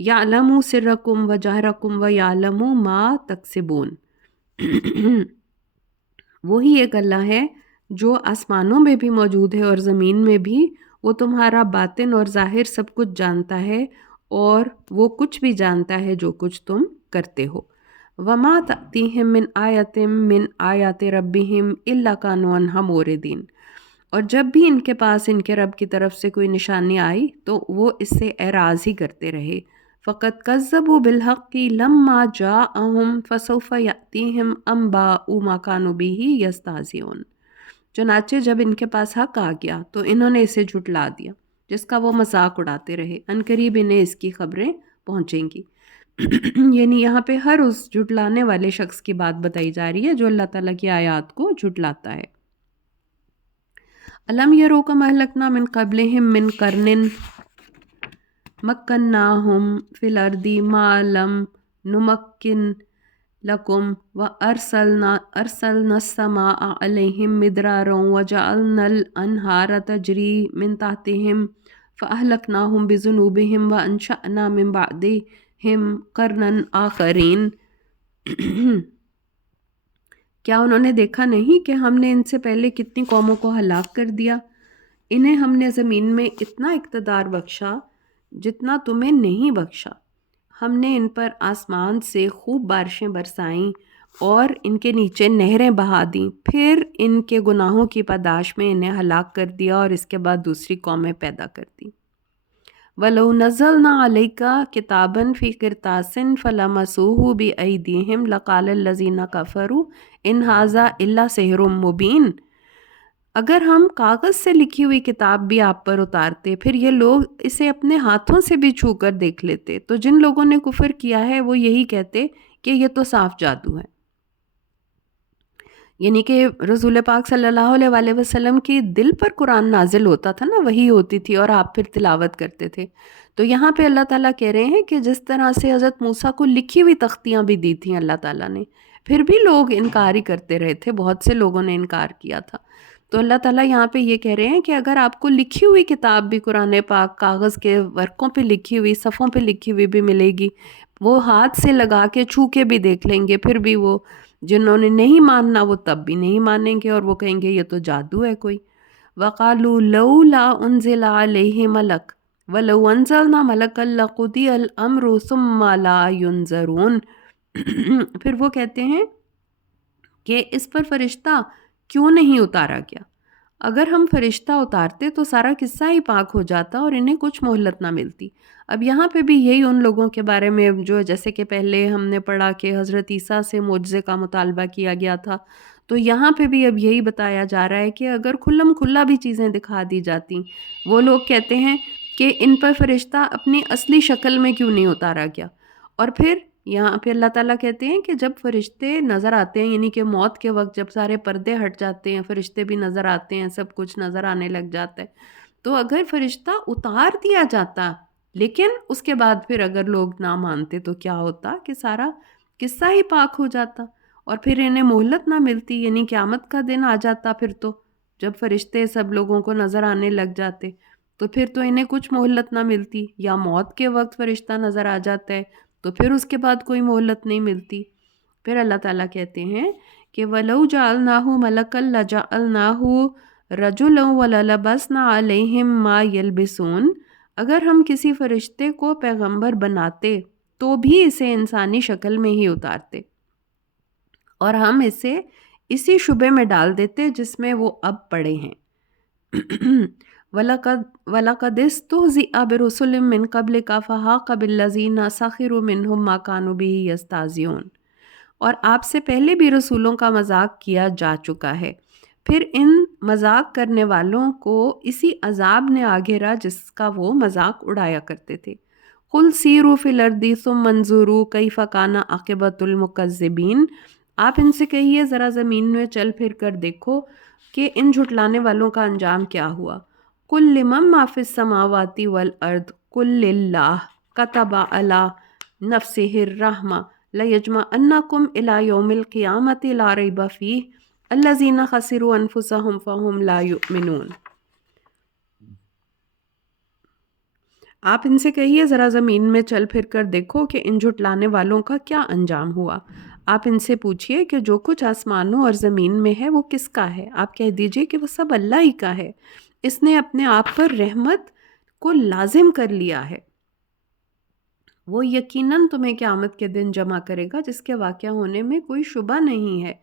يَعْلَمُ سِرَّكُمْ وَجَهْرَكُمْ وَيَعْلَمُ مَا تَكْسِبُونَ. وہی ایک اللہ ہے جو آسمانوں میں بھی موجود ہے اور زمین میں بھی. وہ تمہارا باطن اور ظاہر سب کچھ جانتا ہے اور وہ کچھ بھی جانتا ہے جو کچھ تم کرتے ہو. وَمَا تَأْتِيهِم مِّنْ آیَةٍ مِّنْ آیَاتِ رَبِّهِمْ إِلَّا كَانُوا عَنْهَا مُعْرِضِينَ. اور جب بھی ان کے پاس ان کے رب کی طرف سے کوئی نشانی آئی تو وہ اس سے اعراض ہی کرتے رہے. فَقَدْ كَذَّبُوا بِالْحَقِّ لَمَّا جَاءَهُمْ فَسَوْفَ يَأْتِيهِمْ أَنبَاءُ مَا كَانُوا بِهِ يَسْتَهْزِئُونَ. چنانچہ جب ان کے پاس حق آ گیا تو انہوں نے اسے جھٹلا دیا جس کا وہ مذاق اڑاتے رہے. عنقریب انہیں اس کی خبریں پہنچیں گی. یعنی یہاں پہ ہر اس جھٹلانے والے شخص کی بات بتائی جا رہی ہے جو اللہ تعالیٰ کی آیات کو جھٹلاتا ہے. الم یروا کما اہلکنا من قبلہم من قرن مکناہم فی الارض ما لم نمکن لکم وارسلنا السماء علیہم مدرارا وجعلنا الانہار تجری من تحتہم فاہلکناہم بذنوبہم وانشأنا من بعدہم قرنا آخرین. کیا انہوں نے دیکھا نہیں کہ ہم نے ان سے پہلے کتنی قوموں کو ہلاک کر دیا؟ انہیں ہم نے زمین میں اتنا اقتدار بخشا جتنا تمہیں نہیں بخشا. ہم نے ان پر آسمان سے خوب بارشیں برسائیں اور ان کے نیچے نہریں بہا دیں، پھر ان کے گناہوں کی پاداش میں انہیں ہلاک کر دیا اور اس کے بعد دوسری قومیں پیدا کر دیں. وَلَوْ نَزَّلْنَا عَلَيْكَ كِتَابًا فِي قِرْطَاسٍ فَلَمَسُوهُ بِأَيْدِيهِمْ لَقَالَ الَّذِينَ كَفَرُوا إِنْ هَٰذَا إِلَّا سِحْرٌ مُّبِينٌ. اگر ہم کاغذ سے لکھی ہوئی کتاب بھی آپ پر اتارتے پھر یہ لوگ اسے اپنے ہاتھوں سے بھی چھو کر دیکھ لیتے تو جن لوگوں نے کفر کیا ہے وہ یہی کہتے کہ یہ تو صاف جادو ہے. یعنی کہ رسول پاک صلی اللہ علیہ وسلم کے دل پر قرآن نازل ہوتا تھا نا، وہی ہوتی تھی اور آپ پھر تلاوت کرتے تھے. تو یہاں پہ اللہ تعالیٰ کہہ رہے ہیں کہ جس طرح سے حضرت موسیٰ کو لکھی ہوئی تختیاں بھی دی تھیں اللہ تعالیٰ نے، پھر بھی لوگ انکار ہی کرتے رہے تھے، بہت سے لوگوں نے انکار کیا تھا. تو اللہ تعالیٰ یہاں پہ یہ کہہ رہے ہیں کہ اگر آپ کو لکھی ہوئی کتاب بھی قرآن پاک کاغذ کے ورقوں پہ لکھی ہوئی، صفوں پہ لکھی ہوئی بھی ملے گی، وہ ہاتھ سے لگا کے چھو کے بھی دیکھ لیں گے، پھر بھی وہ جنہوں نے نہیں ماننا وہ تب بھی نہیں مانیں گے اور وہ کہیں گے یہ تو جادو ہے کوئی. وَقَالُوا لَوْلَا أُنزِلَ عَلَيْهِ مَلَكٌ وَلَوْ أَنزَلْنَا مَلَكًا لَقُضِيَ الْأَمْرُ ثُمَّ لَا يُنظَرُونَ. پھر وہ کہتے ہیں کہ اس پر فرشتہ کیوں نہیں اتارا گیا؟ اگر ہم فرشتہ اتارتے تو سارا قصہ ہی پاک ہو جاتا اور انہیں کچھ مہلت نہ ملتی. اب یہاں پہ بھی یہی ان لوگوں کے بارے میں جو جیسے کہ پہلے ہم نے پڑھا کہ حضرت عیسیٰ سے معجزے کا مطالبہ کیا گیا تھا، تو یہاں پہ بھی اب یہی بتایا جا رہا ہے کہ اگر کھلم کھلا بھی چیزیں دکھا دی جاتی، وہ لوگ کہتے ہیں کہ ان پر فرشتہ اپنی اصلی شکل میں کیوں نہیں اتارا گیا. اور پھر یہاں پہ اللہ تعالیٰ کہتے ہیں کہ جب فرشتے نظر آتے ہیں، یعنی کہ موت کے وقت جب سارے پردے ہٹ جاتے ہیں، فرشتے بھی نظر آتے ہیں، سب کچھ نظر آنے لگ جاتا ہے، تو اگر فرشتہ اتار دیا جاتا لیکن اس کے بعد پھر اگر لوگ نہ مانتے تو کیا ہوتا کہ سارا قصہ ہی پاک ہو جاتا اور پھر انہیں مہلت نہ ملتی، یعنی قیامت کا دن آ جاتا. پھر تو جب فرشتے سب لوگوں کو نظر آنے لگ جاتے تو پھر تو انہیں کچھ مہلت نہ ملتی، یا موت کے وقت فرشتہ نظر آ جاتا ہے تو پھر اس کے بعد کوئی مہلت نہیں ملتی. پھر اللہ تعالیٰ کہتے ہیں کہ وَلَوْ جَعَلْنَاهُ مَلَكًا لَجَعَلْنَاهُ رَجُلًا وَلَلَبَسْنَا عَلَيْهِمْ مَا يَلْبِسُونَ. اگر ہم کسی فرشتے کو پیغمبر بناتے تو بھی اسے انسانی شکل میں ہی اتارتے اور ہم اسے اسی شبے میں ڈال دیتے جس میں وہ اب پڑے ہیں. وَلَقَدِ اسْتُهْزِئَ بِرُسُلٍ مِّن قَبْلِكَ فَحَاقَ بِالَّذِينَ سَخِرُوا مِنْهُم مَّا كَانُوا بِهِ يَسْتَهْزِئُونَ. اور آپ سے پہلے بھی رسولوں کا مذاق کیا جا چکا ہے، پھر ان مذاق کرنے والوں کو اسی عذاب نے آ گھیرا جس کا وہ مذاق اڑایا کرتے تھے. قُلْ سِیرُوا فِی الْأَرْضِ ثُمَّ انظُرُوا کَیْفَ کَانَ عَاقِبَةُ الْمُکَذِّبِینَ. آپ ان سے کہیے ذرا زمین میں چل پھر کر دیکھو کہ ان جھٹلانے والوں کا انجام کیا ہوا. قُلْ لِمَن مَا فِی السَّمَاوَاتِ وَالْأَرْضِ قُلْ لِلَّهِ كَتَبَ عَلَى نَفْسِهِ الرَّحْمَةَ لَيَجْمَعَنَّکُمْ إِلَى يَوْمِ الْقِیَامَةِ لَا رَیْبَ فِیہِ الَّذِینَ خَسِرُوا أَنفُسَهُمْ فَهُمْ لَا یُؤْمِنُونَ. آپ ان سے کہیے ذرا زمین میں چل پھر کر دیکھو کہ ان جھٹلانے والوں کا کیا انجام ہوا. آپ ان سے پوچھئے کہ جو کچھ آسمانوں اور زمین میں ہے وہ کس کا ہے. آپ کہہ دیجئے کہ وہ سب اللہ ہی کا ہے، اس نے اپنے آپ پر رحمت کو لازم کر لیا ہے. وہ یقیناً تمہیں قیامت کے دن جمع کرے گا جس کے واقع ہونے میں کوئی شبہ نہیں ہے،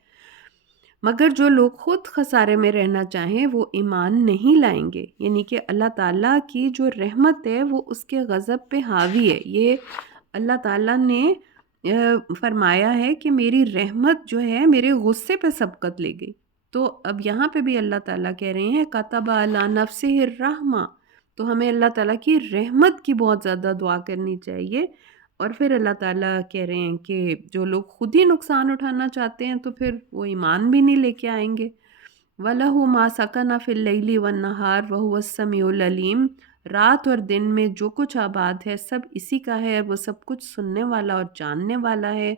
مگر جو لوگ خود خسارے میں رہنا چاہیں وہ ایمان نہیں لائیں گے. یعنی کہ اللہ تعالیٰ کی جو رحمت ہے وہ اس کے غضب پہ حاوی ہے. یہ اللہ تعالیٰ نے فرمایا ہے کہ میری رحمت جو ہے میرے غصے پہ سبقت لے گئی. تو اب یہاں پہ بھی اللہ تعالیٰ کہہ رہے ہیں کتب علی نفسہ الرحمہ، تو ہمیں اللہ تعالیٰ کی رحمت کی بہت زیادہ دعا کرنی چاہیے. اور پھر اللہ تعالیٰ کہہ رہے ہیں کہ جو لوگ خود ہی نقصان اٹھانا چاہتے ہیں تو پھر وہ ایمان بھی نہیں لے کے آئیں گے. وَلَهُ مَا سَكَنَ فِي اللَّيْلِ وَالنَّهَارِ وَهُوَ السَّمِيعُ الْعَلِيمُ. رات اور دن میں جو کچھ آباد ہے سب اسی کا ہے، وہ سب کچھ سننے والا اور جاننے والا ہے.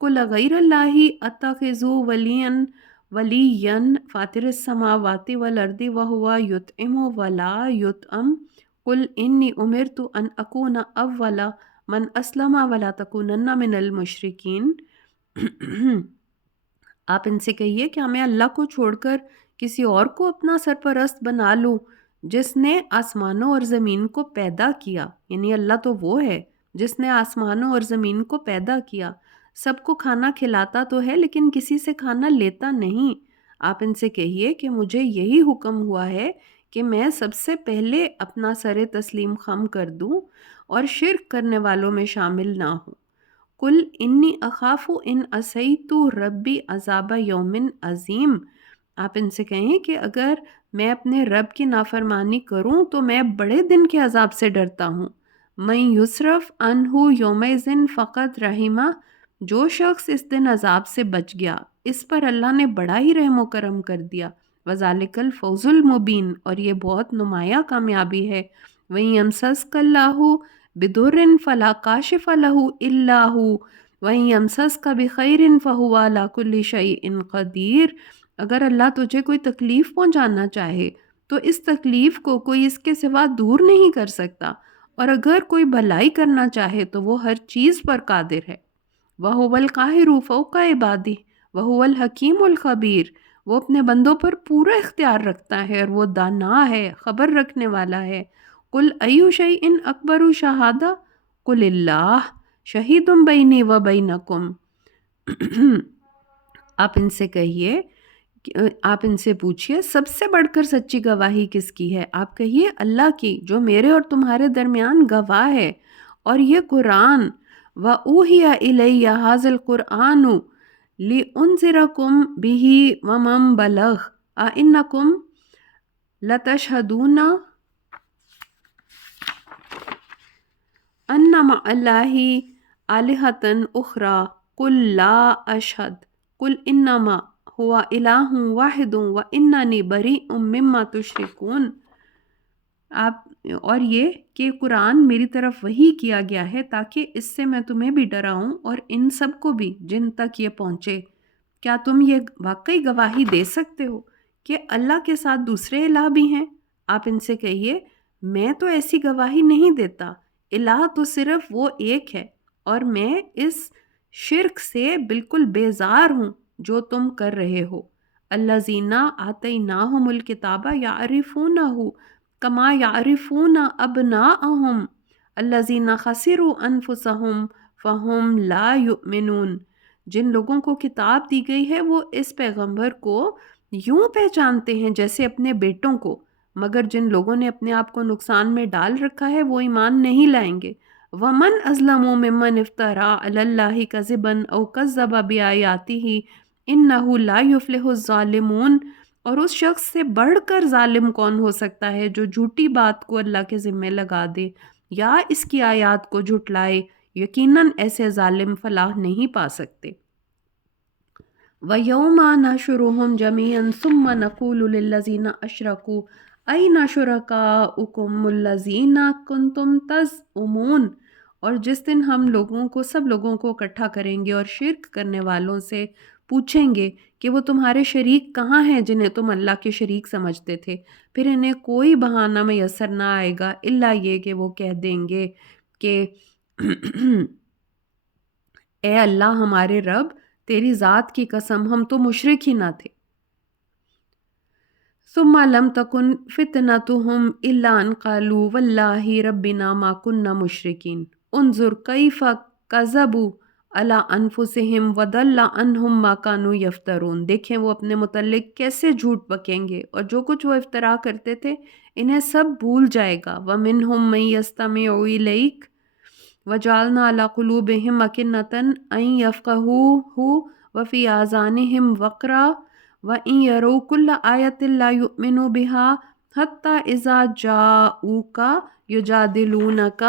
قُلْ غَیْرَ اللَّهِ أَتَّخِذُ وَلِيًّا فَاطِرَ السَّمَاوَاتِ وَالْأَرْضِ وَهُوَ يُطْعِمُ وَلَا يُطْعَمُ. قُلْ إِنِّی أُمِرْتُ أَنْ أَکُونَ أَوَّلَ مَنْ أَسْلَمَ وَلَا تَکُونَنَّ مِنَ الْمُشْرِکِینَ. آپ ان سے کہیے کہ میں اللہ کو چھوڑ کر کسی اور کو اپنا سرپرست بنا لوں جس نے آسمانوں اور زمین کو پیدا کیا. یعنی اللہ تو وہ ہے جس نے آسمانوں اور زمین کو پیدا کیا، سب کو کھانا کھلاتا تو ہے لیکن کسی سے کھانا لیتا نہیں. آپ ان سے کہیے کہ مجھے یہی حکم ہوا ہے کہ میں سب سے پہلے اپنا سر تسلیم خم کر دوں اور شرک کرنے والوں میں شامل نہ ہوں. قُلْ إِنِّی أَخَافُ إِنْ عَصَیْتُ رَبِّی عَذَابَ یَوْمٍ عَظِیمٍ. آپ ان سے کہیں کہ اگر میں اپنے رب کی نافرمانی کروں تو میں بڑے دن کے عذاب سے ڈرتا ہوں. مَن یُصْرَفْ عَنْہُ یَوْمَئِذٍ فَقَدْ رَحِمَہُ. جو شخص اس دن عذاب سے بچ گیا اس پر اللہ نے بڑا ہی رحم و کرم کر دیا. وذالک الفوز المبین، اور یہ بہت نمایاں کامیابی ہے. وَإِن يَمْسَسْكَ اللَّهُ بِضُرٍّ فَلَا كَاشِفَ لَهُ إِلَّا هُوَ وَإِن يَمْسَسْكَ بِخَيْرٍ فَهُوَ عَلَى كُلِّ شَيْءٍ قَدِيرٌ. اگر اللہ تجھے کوئی تکلیف پہنچانا چاہے تو اس تکلیف کو کوئی اس کے سوا دور نہیں کر سکتا، اور اگر کوئی بھلائی کرنا چاہے تو وہ ہر چیز پر قادر ہے. وَهُوَ الْقَاهِرُ فَوْقَ عِبَادِهِ وَهُوَ الْحَكِيمُ الْخَبِيرُ. وہ اپنے بندوں پر پورا اختیار رکھتا ہے اور وہ دانا ہے، خبر رکھنے والا ہے. قُلْ أَيُّ شَيْءٍ أَكْبَرُ شَهَادَةً قُلِ اللَّهُ شَهِيدٌ بَيْنِي وَبَيْنَكُمْ. آپ ان سے کہیے، آپ ان سے پوچھئے سب سے بڑھ کر سچی گواہی کس کی ہے؟ آپ کہیے اللہ کی، جو میرے اور تمہارے درمیان گواہ ہے. اور یہ قرآن وَأُوحِيَ إِلَيَّ هَذَا الْقُرْآنُ لِأُنذِرَكُم بِهِ وَمَن بَلَغَ أَئِنَّكُمْ لَتَشْهَدُونَ أَنَّ مَعَ اللَّهِ آلِهَةً أُخْرَى قُل لَّا أَشْهَدُ قُلْ إِنَّمَا هُوَ إِلَٰهٌ وَاحِدٌ وَإِنَّنِي بَرِيءٌ مِّمَّا تُشْرِكُونَ. آپ اور یہ کہ قرآن میری طرف وحی کیا گیا ہے تاکہ اس سے میں تمہیں بھی ڈراؤں اور ان سب کو بھی جن تک یہ پہنچے. کیا تم یہ واقعی گواہی دے سکتے ہو کہ اللہ کے ساتھ دوسرے الہ بھی ہیں؟ آپ ان سے کہیے میں تو ایسی گواہی نہیں دیتا، الہ تو صرف وہ ایک ہے، اور میں اس شرک سے بالکل بیزار ہوں جو تم کر رہے ہو. الذین آتیناہم الکتاب یعرفونہ کما یعرفون ابناءہم الذین خسروا انفسہم فہم لا یؤمنون. جن لوگوں کو کتاب دی گئی ہے وہ اس پیغمبر کو یوں پہچانتے ہیں جیسے اپنے بیٹوں کو، مگر جن لوگوں نے اپنے آپ کو نقصان میں ڈال رکھا ہے وہ ایمان نہیں لائیں گے. وَمَنْ أَظْلَمُ مِمَّنِ افْتَرَىٰ عَلَى اللَّهِ كَذِبًا أَوْ كَذَّبَ بِآيَاتِهِ إِنَّهُ لَا يُفْلِحُ الظَّالِمُونَ. اور اس شخص سے بڑھ کر ظالم کون ہو سکتا ہے جو جھوٹی بات کو اللہ کے ذمے لگا دے یا اس کی آیات کو جھٹلائے. یقیناً ایسے ظالم فلاح نہیں پا سکتے. وَيَوْمَ نَحْشُرُهُمْ جَمِيعًا ثُمَّ نَقُولُ لِلَّذِينَ أَشْرَكُوا أَيْنَ شُرَكَاؤُكُمُ الَّذِينَ كُنتُمْ تَزْعُمُونَ. اور جس دن ہم سب لوگوں کو اکٹھا کریں گے اور شرک کرنے والوں سے پوچھیں گے کہ وہ تمہارے شریک کہاں ہیں جنہیں تم اللہ کے شریک سمجھتے تھے. پھر انہیں کوئی بہانہ میسر نہ آئے گا الا یہ کہ وہ کہہ دیں گے کہ اے اللہ ہمارے رب، تیری ذات کی قسم ہم تو مشرک ہی نہ تھے. ثم لم تکن فتنتهم الا ان قالوا واللہ ربنا ما كنا مشرکین انظر کیف کذبوا علی انفسہم وضل عنہم ما كانوا یفترون. دیکھیں وہ اپنے متعلق کیسے جھوٹ بکیں گے اور جو کچھ وہ افترا کرتے تھے انہیں سب بھول جائے گا. ومنہم من یستمع الیک وجعلنا علی قلوبہم اکنۃ ان یفقہوہ وفی آذانہم وقرا وَإِن يَرَوْا كُلَّ آيَةٍ لَا يُؤْمِنُوا بِهَا حَتَّى إِذَا جَاءُوكَ يُجَادِلُونَكَ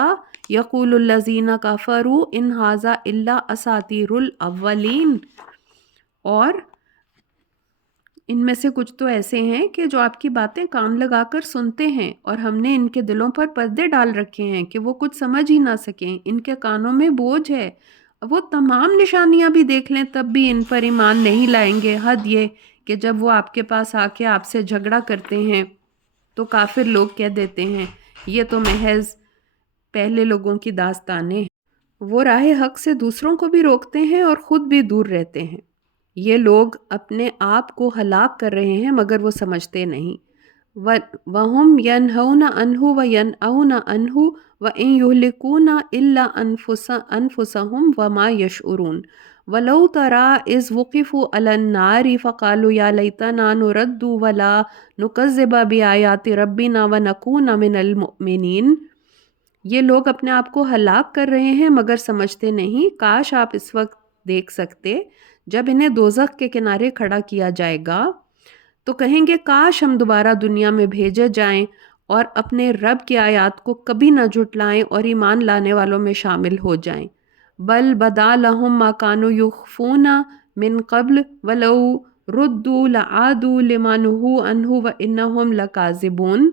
يَقُولُ الَّذِينَ كَفَرُوا إِنْ هَٰذَا إِلَّا أَسَاطِيرُ الْأَوَّلِينَ. اور ان میں سے کچھ تو ایسے ہیں کہ جو آپ کی باتیں کان لگا کر سنتے ہیں اور ہم نے ان کے دلوں پر پردے ڈال رکھے ہیں کہ وہ کچھ سمجھ ہی نہ سکیں. ان کے کانوں میں بوجھ ہے، وہ تمام نشانیاں بھی دیکھ لیں تب بھی ان پر ایمان نہیں لائیں گے. حد یہ کہ جب وہ آپ کے پاس آ کے آپ سے جھگڑا کرتے ہیں تو کافر لوگ کہہ دیتے ہیں یہ تو محض پہلے لوگوں کی داستانیں. وہ راہ حق سے دوسروں کو بھی روکتے ہیں اور خود بھی دور رہتے ہیں. یہ لوگ اپنے آپ کو ہلاک کر رہے ہیں مگر وہ سمجھتے نہیں. وَهُمْ يَنْهَوْنَ عَنْهُ وَيَنْأَوْنَ عَنْهُ وَإِنْ يُهْلِكُونَ إِلَّا أَنفُسَهُمْ وَمَا يَشْعُرُونَ. وَلَوْ تَرَىٰ إِذْ وُقِفُوا عَلَى النَّارِ فَقَالُوا يَا لَيْتَنَا نُرَدُّ وَلَا نُكَذِّبَ بِآيَاتِ رَبِّنَا وَنَكُونَ مِنَ الْمُؤْمِنِينَ. یہ لوگ اپنے آپ کو ہلاک کر رہے ہیں مگر سمجھتے نہیں. کاش آپ اس وقت دیکھ سکتے جب انہیں دوزخ کے کنارے کھڑا کیا جائے گا تو کہیں گے کاش ہم دوبارہ دنیا میں بھیجے جائیں اور اپنے رب کی آیات کو کبھی نہ جھٹلائیں اور ایمان لانے والوں میں شامل ہو جائیں. بل بدا لهم ما كانوا يخفون من قبل ولو ردوا لعادوا لما نهوا عنه وإنهم لكاذبون.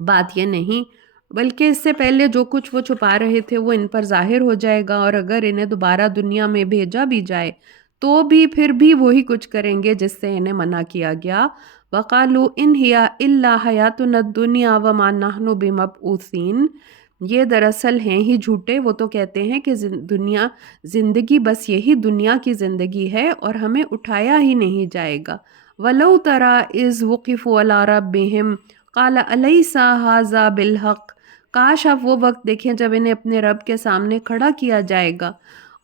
بات یہ نہیں بلکہ اس سے پہلے جو کچھ وہ چھپا رہے تھے وہ ان پر ظاہر ہو جائے گا، اور اگر انہیں دوبارہ دنیا میں بھیجا بھی جائے تو بھی پھر بھی وہی کچھ کریں گے جس سے انہیں منع کیا گیا. وَقَالُوا إِنْ هِيَ إِلَّا حَيَاتُنَا الدُّنْيَا وَمَا نَحْنُ بِمَبْعُوثِينَ. یہ دراصل ہیں ہی جھوٹے، وہ تو کہتے ہیں کہ زندگی بس یہی دنیا کی زندگی ہے اور ہمیں اٹھایا ہی نہیں جائے گا. وَلَوْ تَرَىٰ إِذْ وُقِفُوا عَلَىٰ رَبِّهِمْ قَالَ أَلَيْسَ هَٰذَا بِالْحَقِّ. کاش آپ وہ وقت دیکھیں جب انہیں اپنے رب کے سامنے کھڑا کیا جائے گا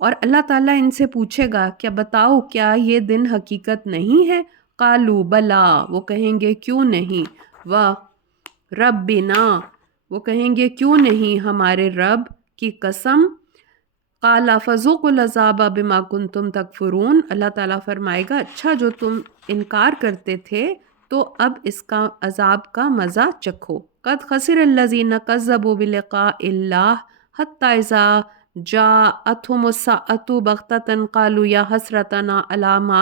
اور اللہ تعالیٰ ان سے پوچھے گا کیا بتاؤ کیا یہ دن حقیقت نہیں ہے؟ قالوا بلا، وہ کہیں گے کیوں نہیں، و ربنا، وہ کہیں گے کیوں نہیں ہمارے رب کی قسم. قال فذوقوا العذاب بما کنتم تکفرون. اللہ تعالیٰ فرمائے گا اچھا جو تم انکار کرتے تھے تو اب اس کا عذاب کا مزہ چکھو. قد خسر الذین کذبوا بلقاء اللہ حتی اذا جاءتهم الساعة بغتة قالوا یا حسرتنا علی ما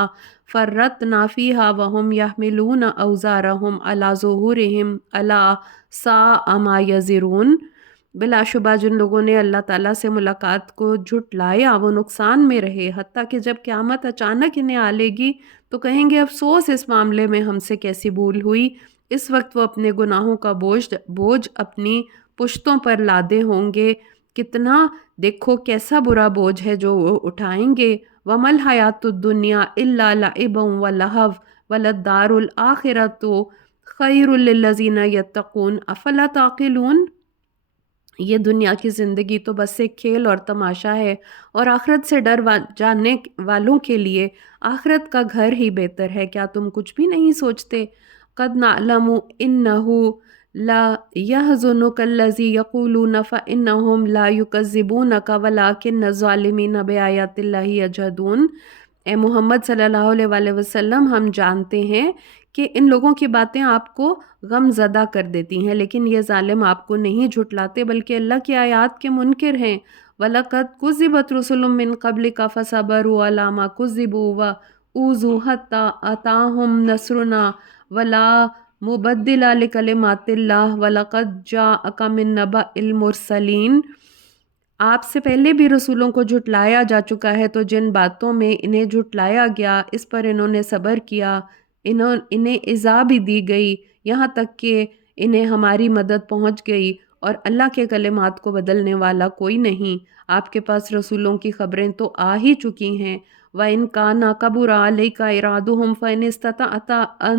فرطنا فیہا وهم یحملون اوزارهم علی ظہورهم الا ساء ما یزرون. بلا شبہ جن لوگوں نے اللہ تعالیٰ سے ملاقات کو جھٹلایا وہ نقصان میں رہے، حتیٰ کہ جب قیامت اچانک انہیں آ لے گی تو کہیں گے افسوس اس معاملے میں ہم سے کیسی بھول ہوئی. اس وقت وہ اپنے گناہوں کا بوجھ اپنی پشتوں پر لادے ہوں گے. کتنا دیکھو کیسا برا بوجھ ہے جو وہ اٹھائیں گے. وَمَا الْحَيَاةُ الدُّنْيَا إِلَّا لَعِبٌ وَلَهْوٌ وَلَلدَّارُ الْآخِرَةُ خَيْرٌ لِلَّذِينَ يَتَّقُونَ أَفَلَا تَعْقِلُونَ. یہ دنیا کی زندگی تو بس ایک کھیل اور تماشا ہے، اور آخرت سے ڈر جاننے والوں کے لیے آخرت کا گھر ہی بہتر ہے. کیا تم کچھ بھی نہیں سوچتے؟ قد نعلم انه لا يحزنك الذي يقولون فانهم لا يكذبونك ولكن الظالمين بآيات الله يجحدون. اے محمد صلی اللہ علیہ وآلہ وسلم، ہم جانتے ہیں کہ ان لوگوں کی باتیں آپ کو غم زدہ کر دیتی ہیں، لیکن یہ ظالم آپ کو نہیں جھٹلاتے بلکہ اللہ کی آیات کے منکر ہیں. وَلَقَدْ كُذِّبَتْ رُسُلٌ مِّن قَبْلِكَ فَصَبَرُوا عَلَىٰ مَا كُذِّبُوا وَأُوذُوا حَتَّىٰ أَتَاهُمْ نَصْرُنَا وَلَا مُبَدِّلَ لِكَلِمَاتِ اللَّهِ وَلَقَدْ جَاءَكَ مِن نَّبَإِ الْمُرْسَلِينَ. آپ سے پہلے بھی رسولوں کو جھٹلایا جا چکا ہے، تو جن باتوں میں انہیں جھٹلایا گیا اس پر انہوں نے صبر کیا، انہیں ایذا بھی دی گئی یہاں تک کہ انہیں ہماری مدد پہنچ گئی، اور اللہ کے کلمات کو بدلنے والا کوئی نہیں. آپ کے پاس رسولوں کی خبریں تو آ ہی چکی ہیں. وَإِن كَانَ كَبُرَ عَلَيْكَ إِعْرَاضُهُمْ فَإِنِ اسْتَطَعْتَ أَن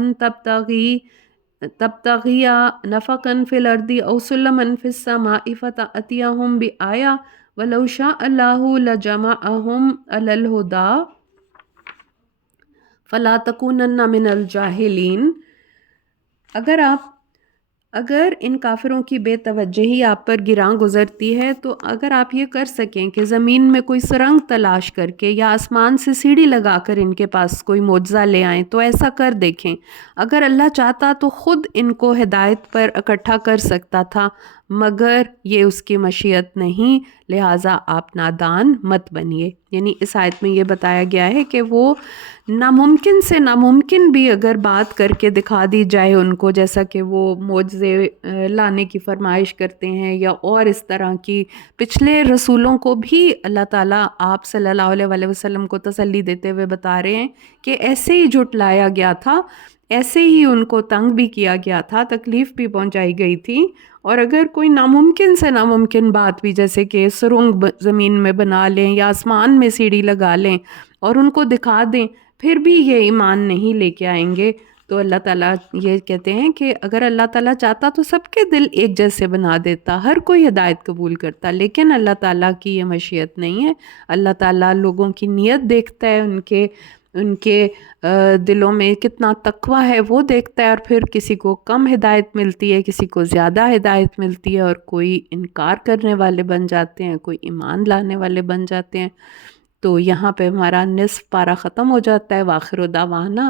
تَبْتَغِيَ نَفَقًا فِي الْأَرْضِ أَوْ سُلَمًا فِي السَّمَاءِ فَتَأْتِيَهُم بِآيَةٍ وَلَوْ شَاءَ اللَّهُ لَجَمَعَهُمْ عَلَى الْهُدَىٰ فَلَا تَكُونَنَّ مِنَ الْجَاهِلِينَ. اگر ان کافروں کی بے توجہی آپ پر گراں گزرتی ہے تو اگر آپ یہ کر سکیں کہ زمین میں کوئی سرنگ تلاش کر کے یا آسمان سے سیڑھی لگا کر ان کے پاس کوئی معجزہ لے آئیں تو ایسا کر دیکھیں. اگر اللہ چاہتا تو خود ان کو ہدایت پر اکٹھا کر سکتا تھا، مگر یہ اس کی مشیت نہیں، لہٰذا آپ نادان مت بنیے. یعنی اس آیت میں یہ بتایا گیا ہے کہ وہ ناممکن سے ناممکن بھی اگر بات کر کے دکھا دی جائے ان کو، جیسا کہ وہ معجزے لانے کی فرمائش کرتے ہیں یا اور اس طرح کی، پچھلے رسولوں کو بھی اللہ تعالیٰ آپ صلی اللہ علیہ وآلہ وسلم کو تسلی دیتے ہوئے بتا رہے ہیں کہ ایسے ہی جھٹلایا گیا تھا، ایسے ہی ان کو تنگ بھی کیا گیا تھا، تکلیف بھی پہنچائی گئی تھی. اور اگر کوئی ناممکن سے ناممکن بات بھی، جیسے کہ سرنگ زمین میں بنا لیں یا آسمان میں سیڑھی لگا لیں اور ان کو دکھا دیں، پھر بھی یہ ایمان نہیں لے کے آئیں گے، تو اللہ تعالیٰ یہ کہتے ہیں کہ اگر اللہ تعالیٰ چاہتا تو سب کے دل ایک جیسے بنا دیتا، ہر کوئی ہدایت قبول کرتا، لیکن اللہ تعالیٰ کی یہ مشیت نہیں ہے. اللہ تعالیٰ لوگوں کی نیت دیکھتا ہے، ان کے دلوں میں کتنا تقویٰ ہے وہ دیکھتا ہے، اور پھر کسی کو کم ہدایت ملتی ہے، کسی کو زیادہ ہدایت ملتی ہے، اور کوئی انکار کرنے والے بن جاتے ہیں، کوئی ایمان لانے والے بن جاتے ہیں. تو یہاں پہ ہمارا نصف پارہ ختم ہو جاتا ہے. وآخر دعوانا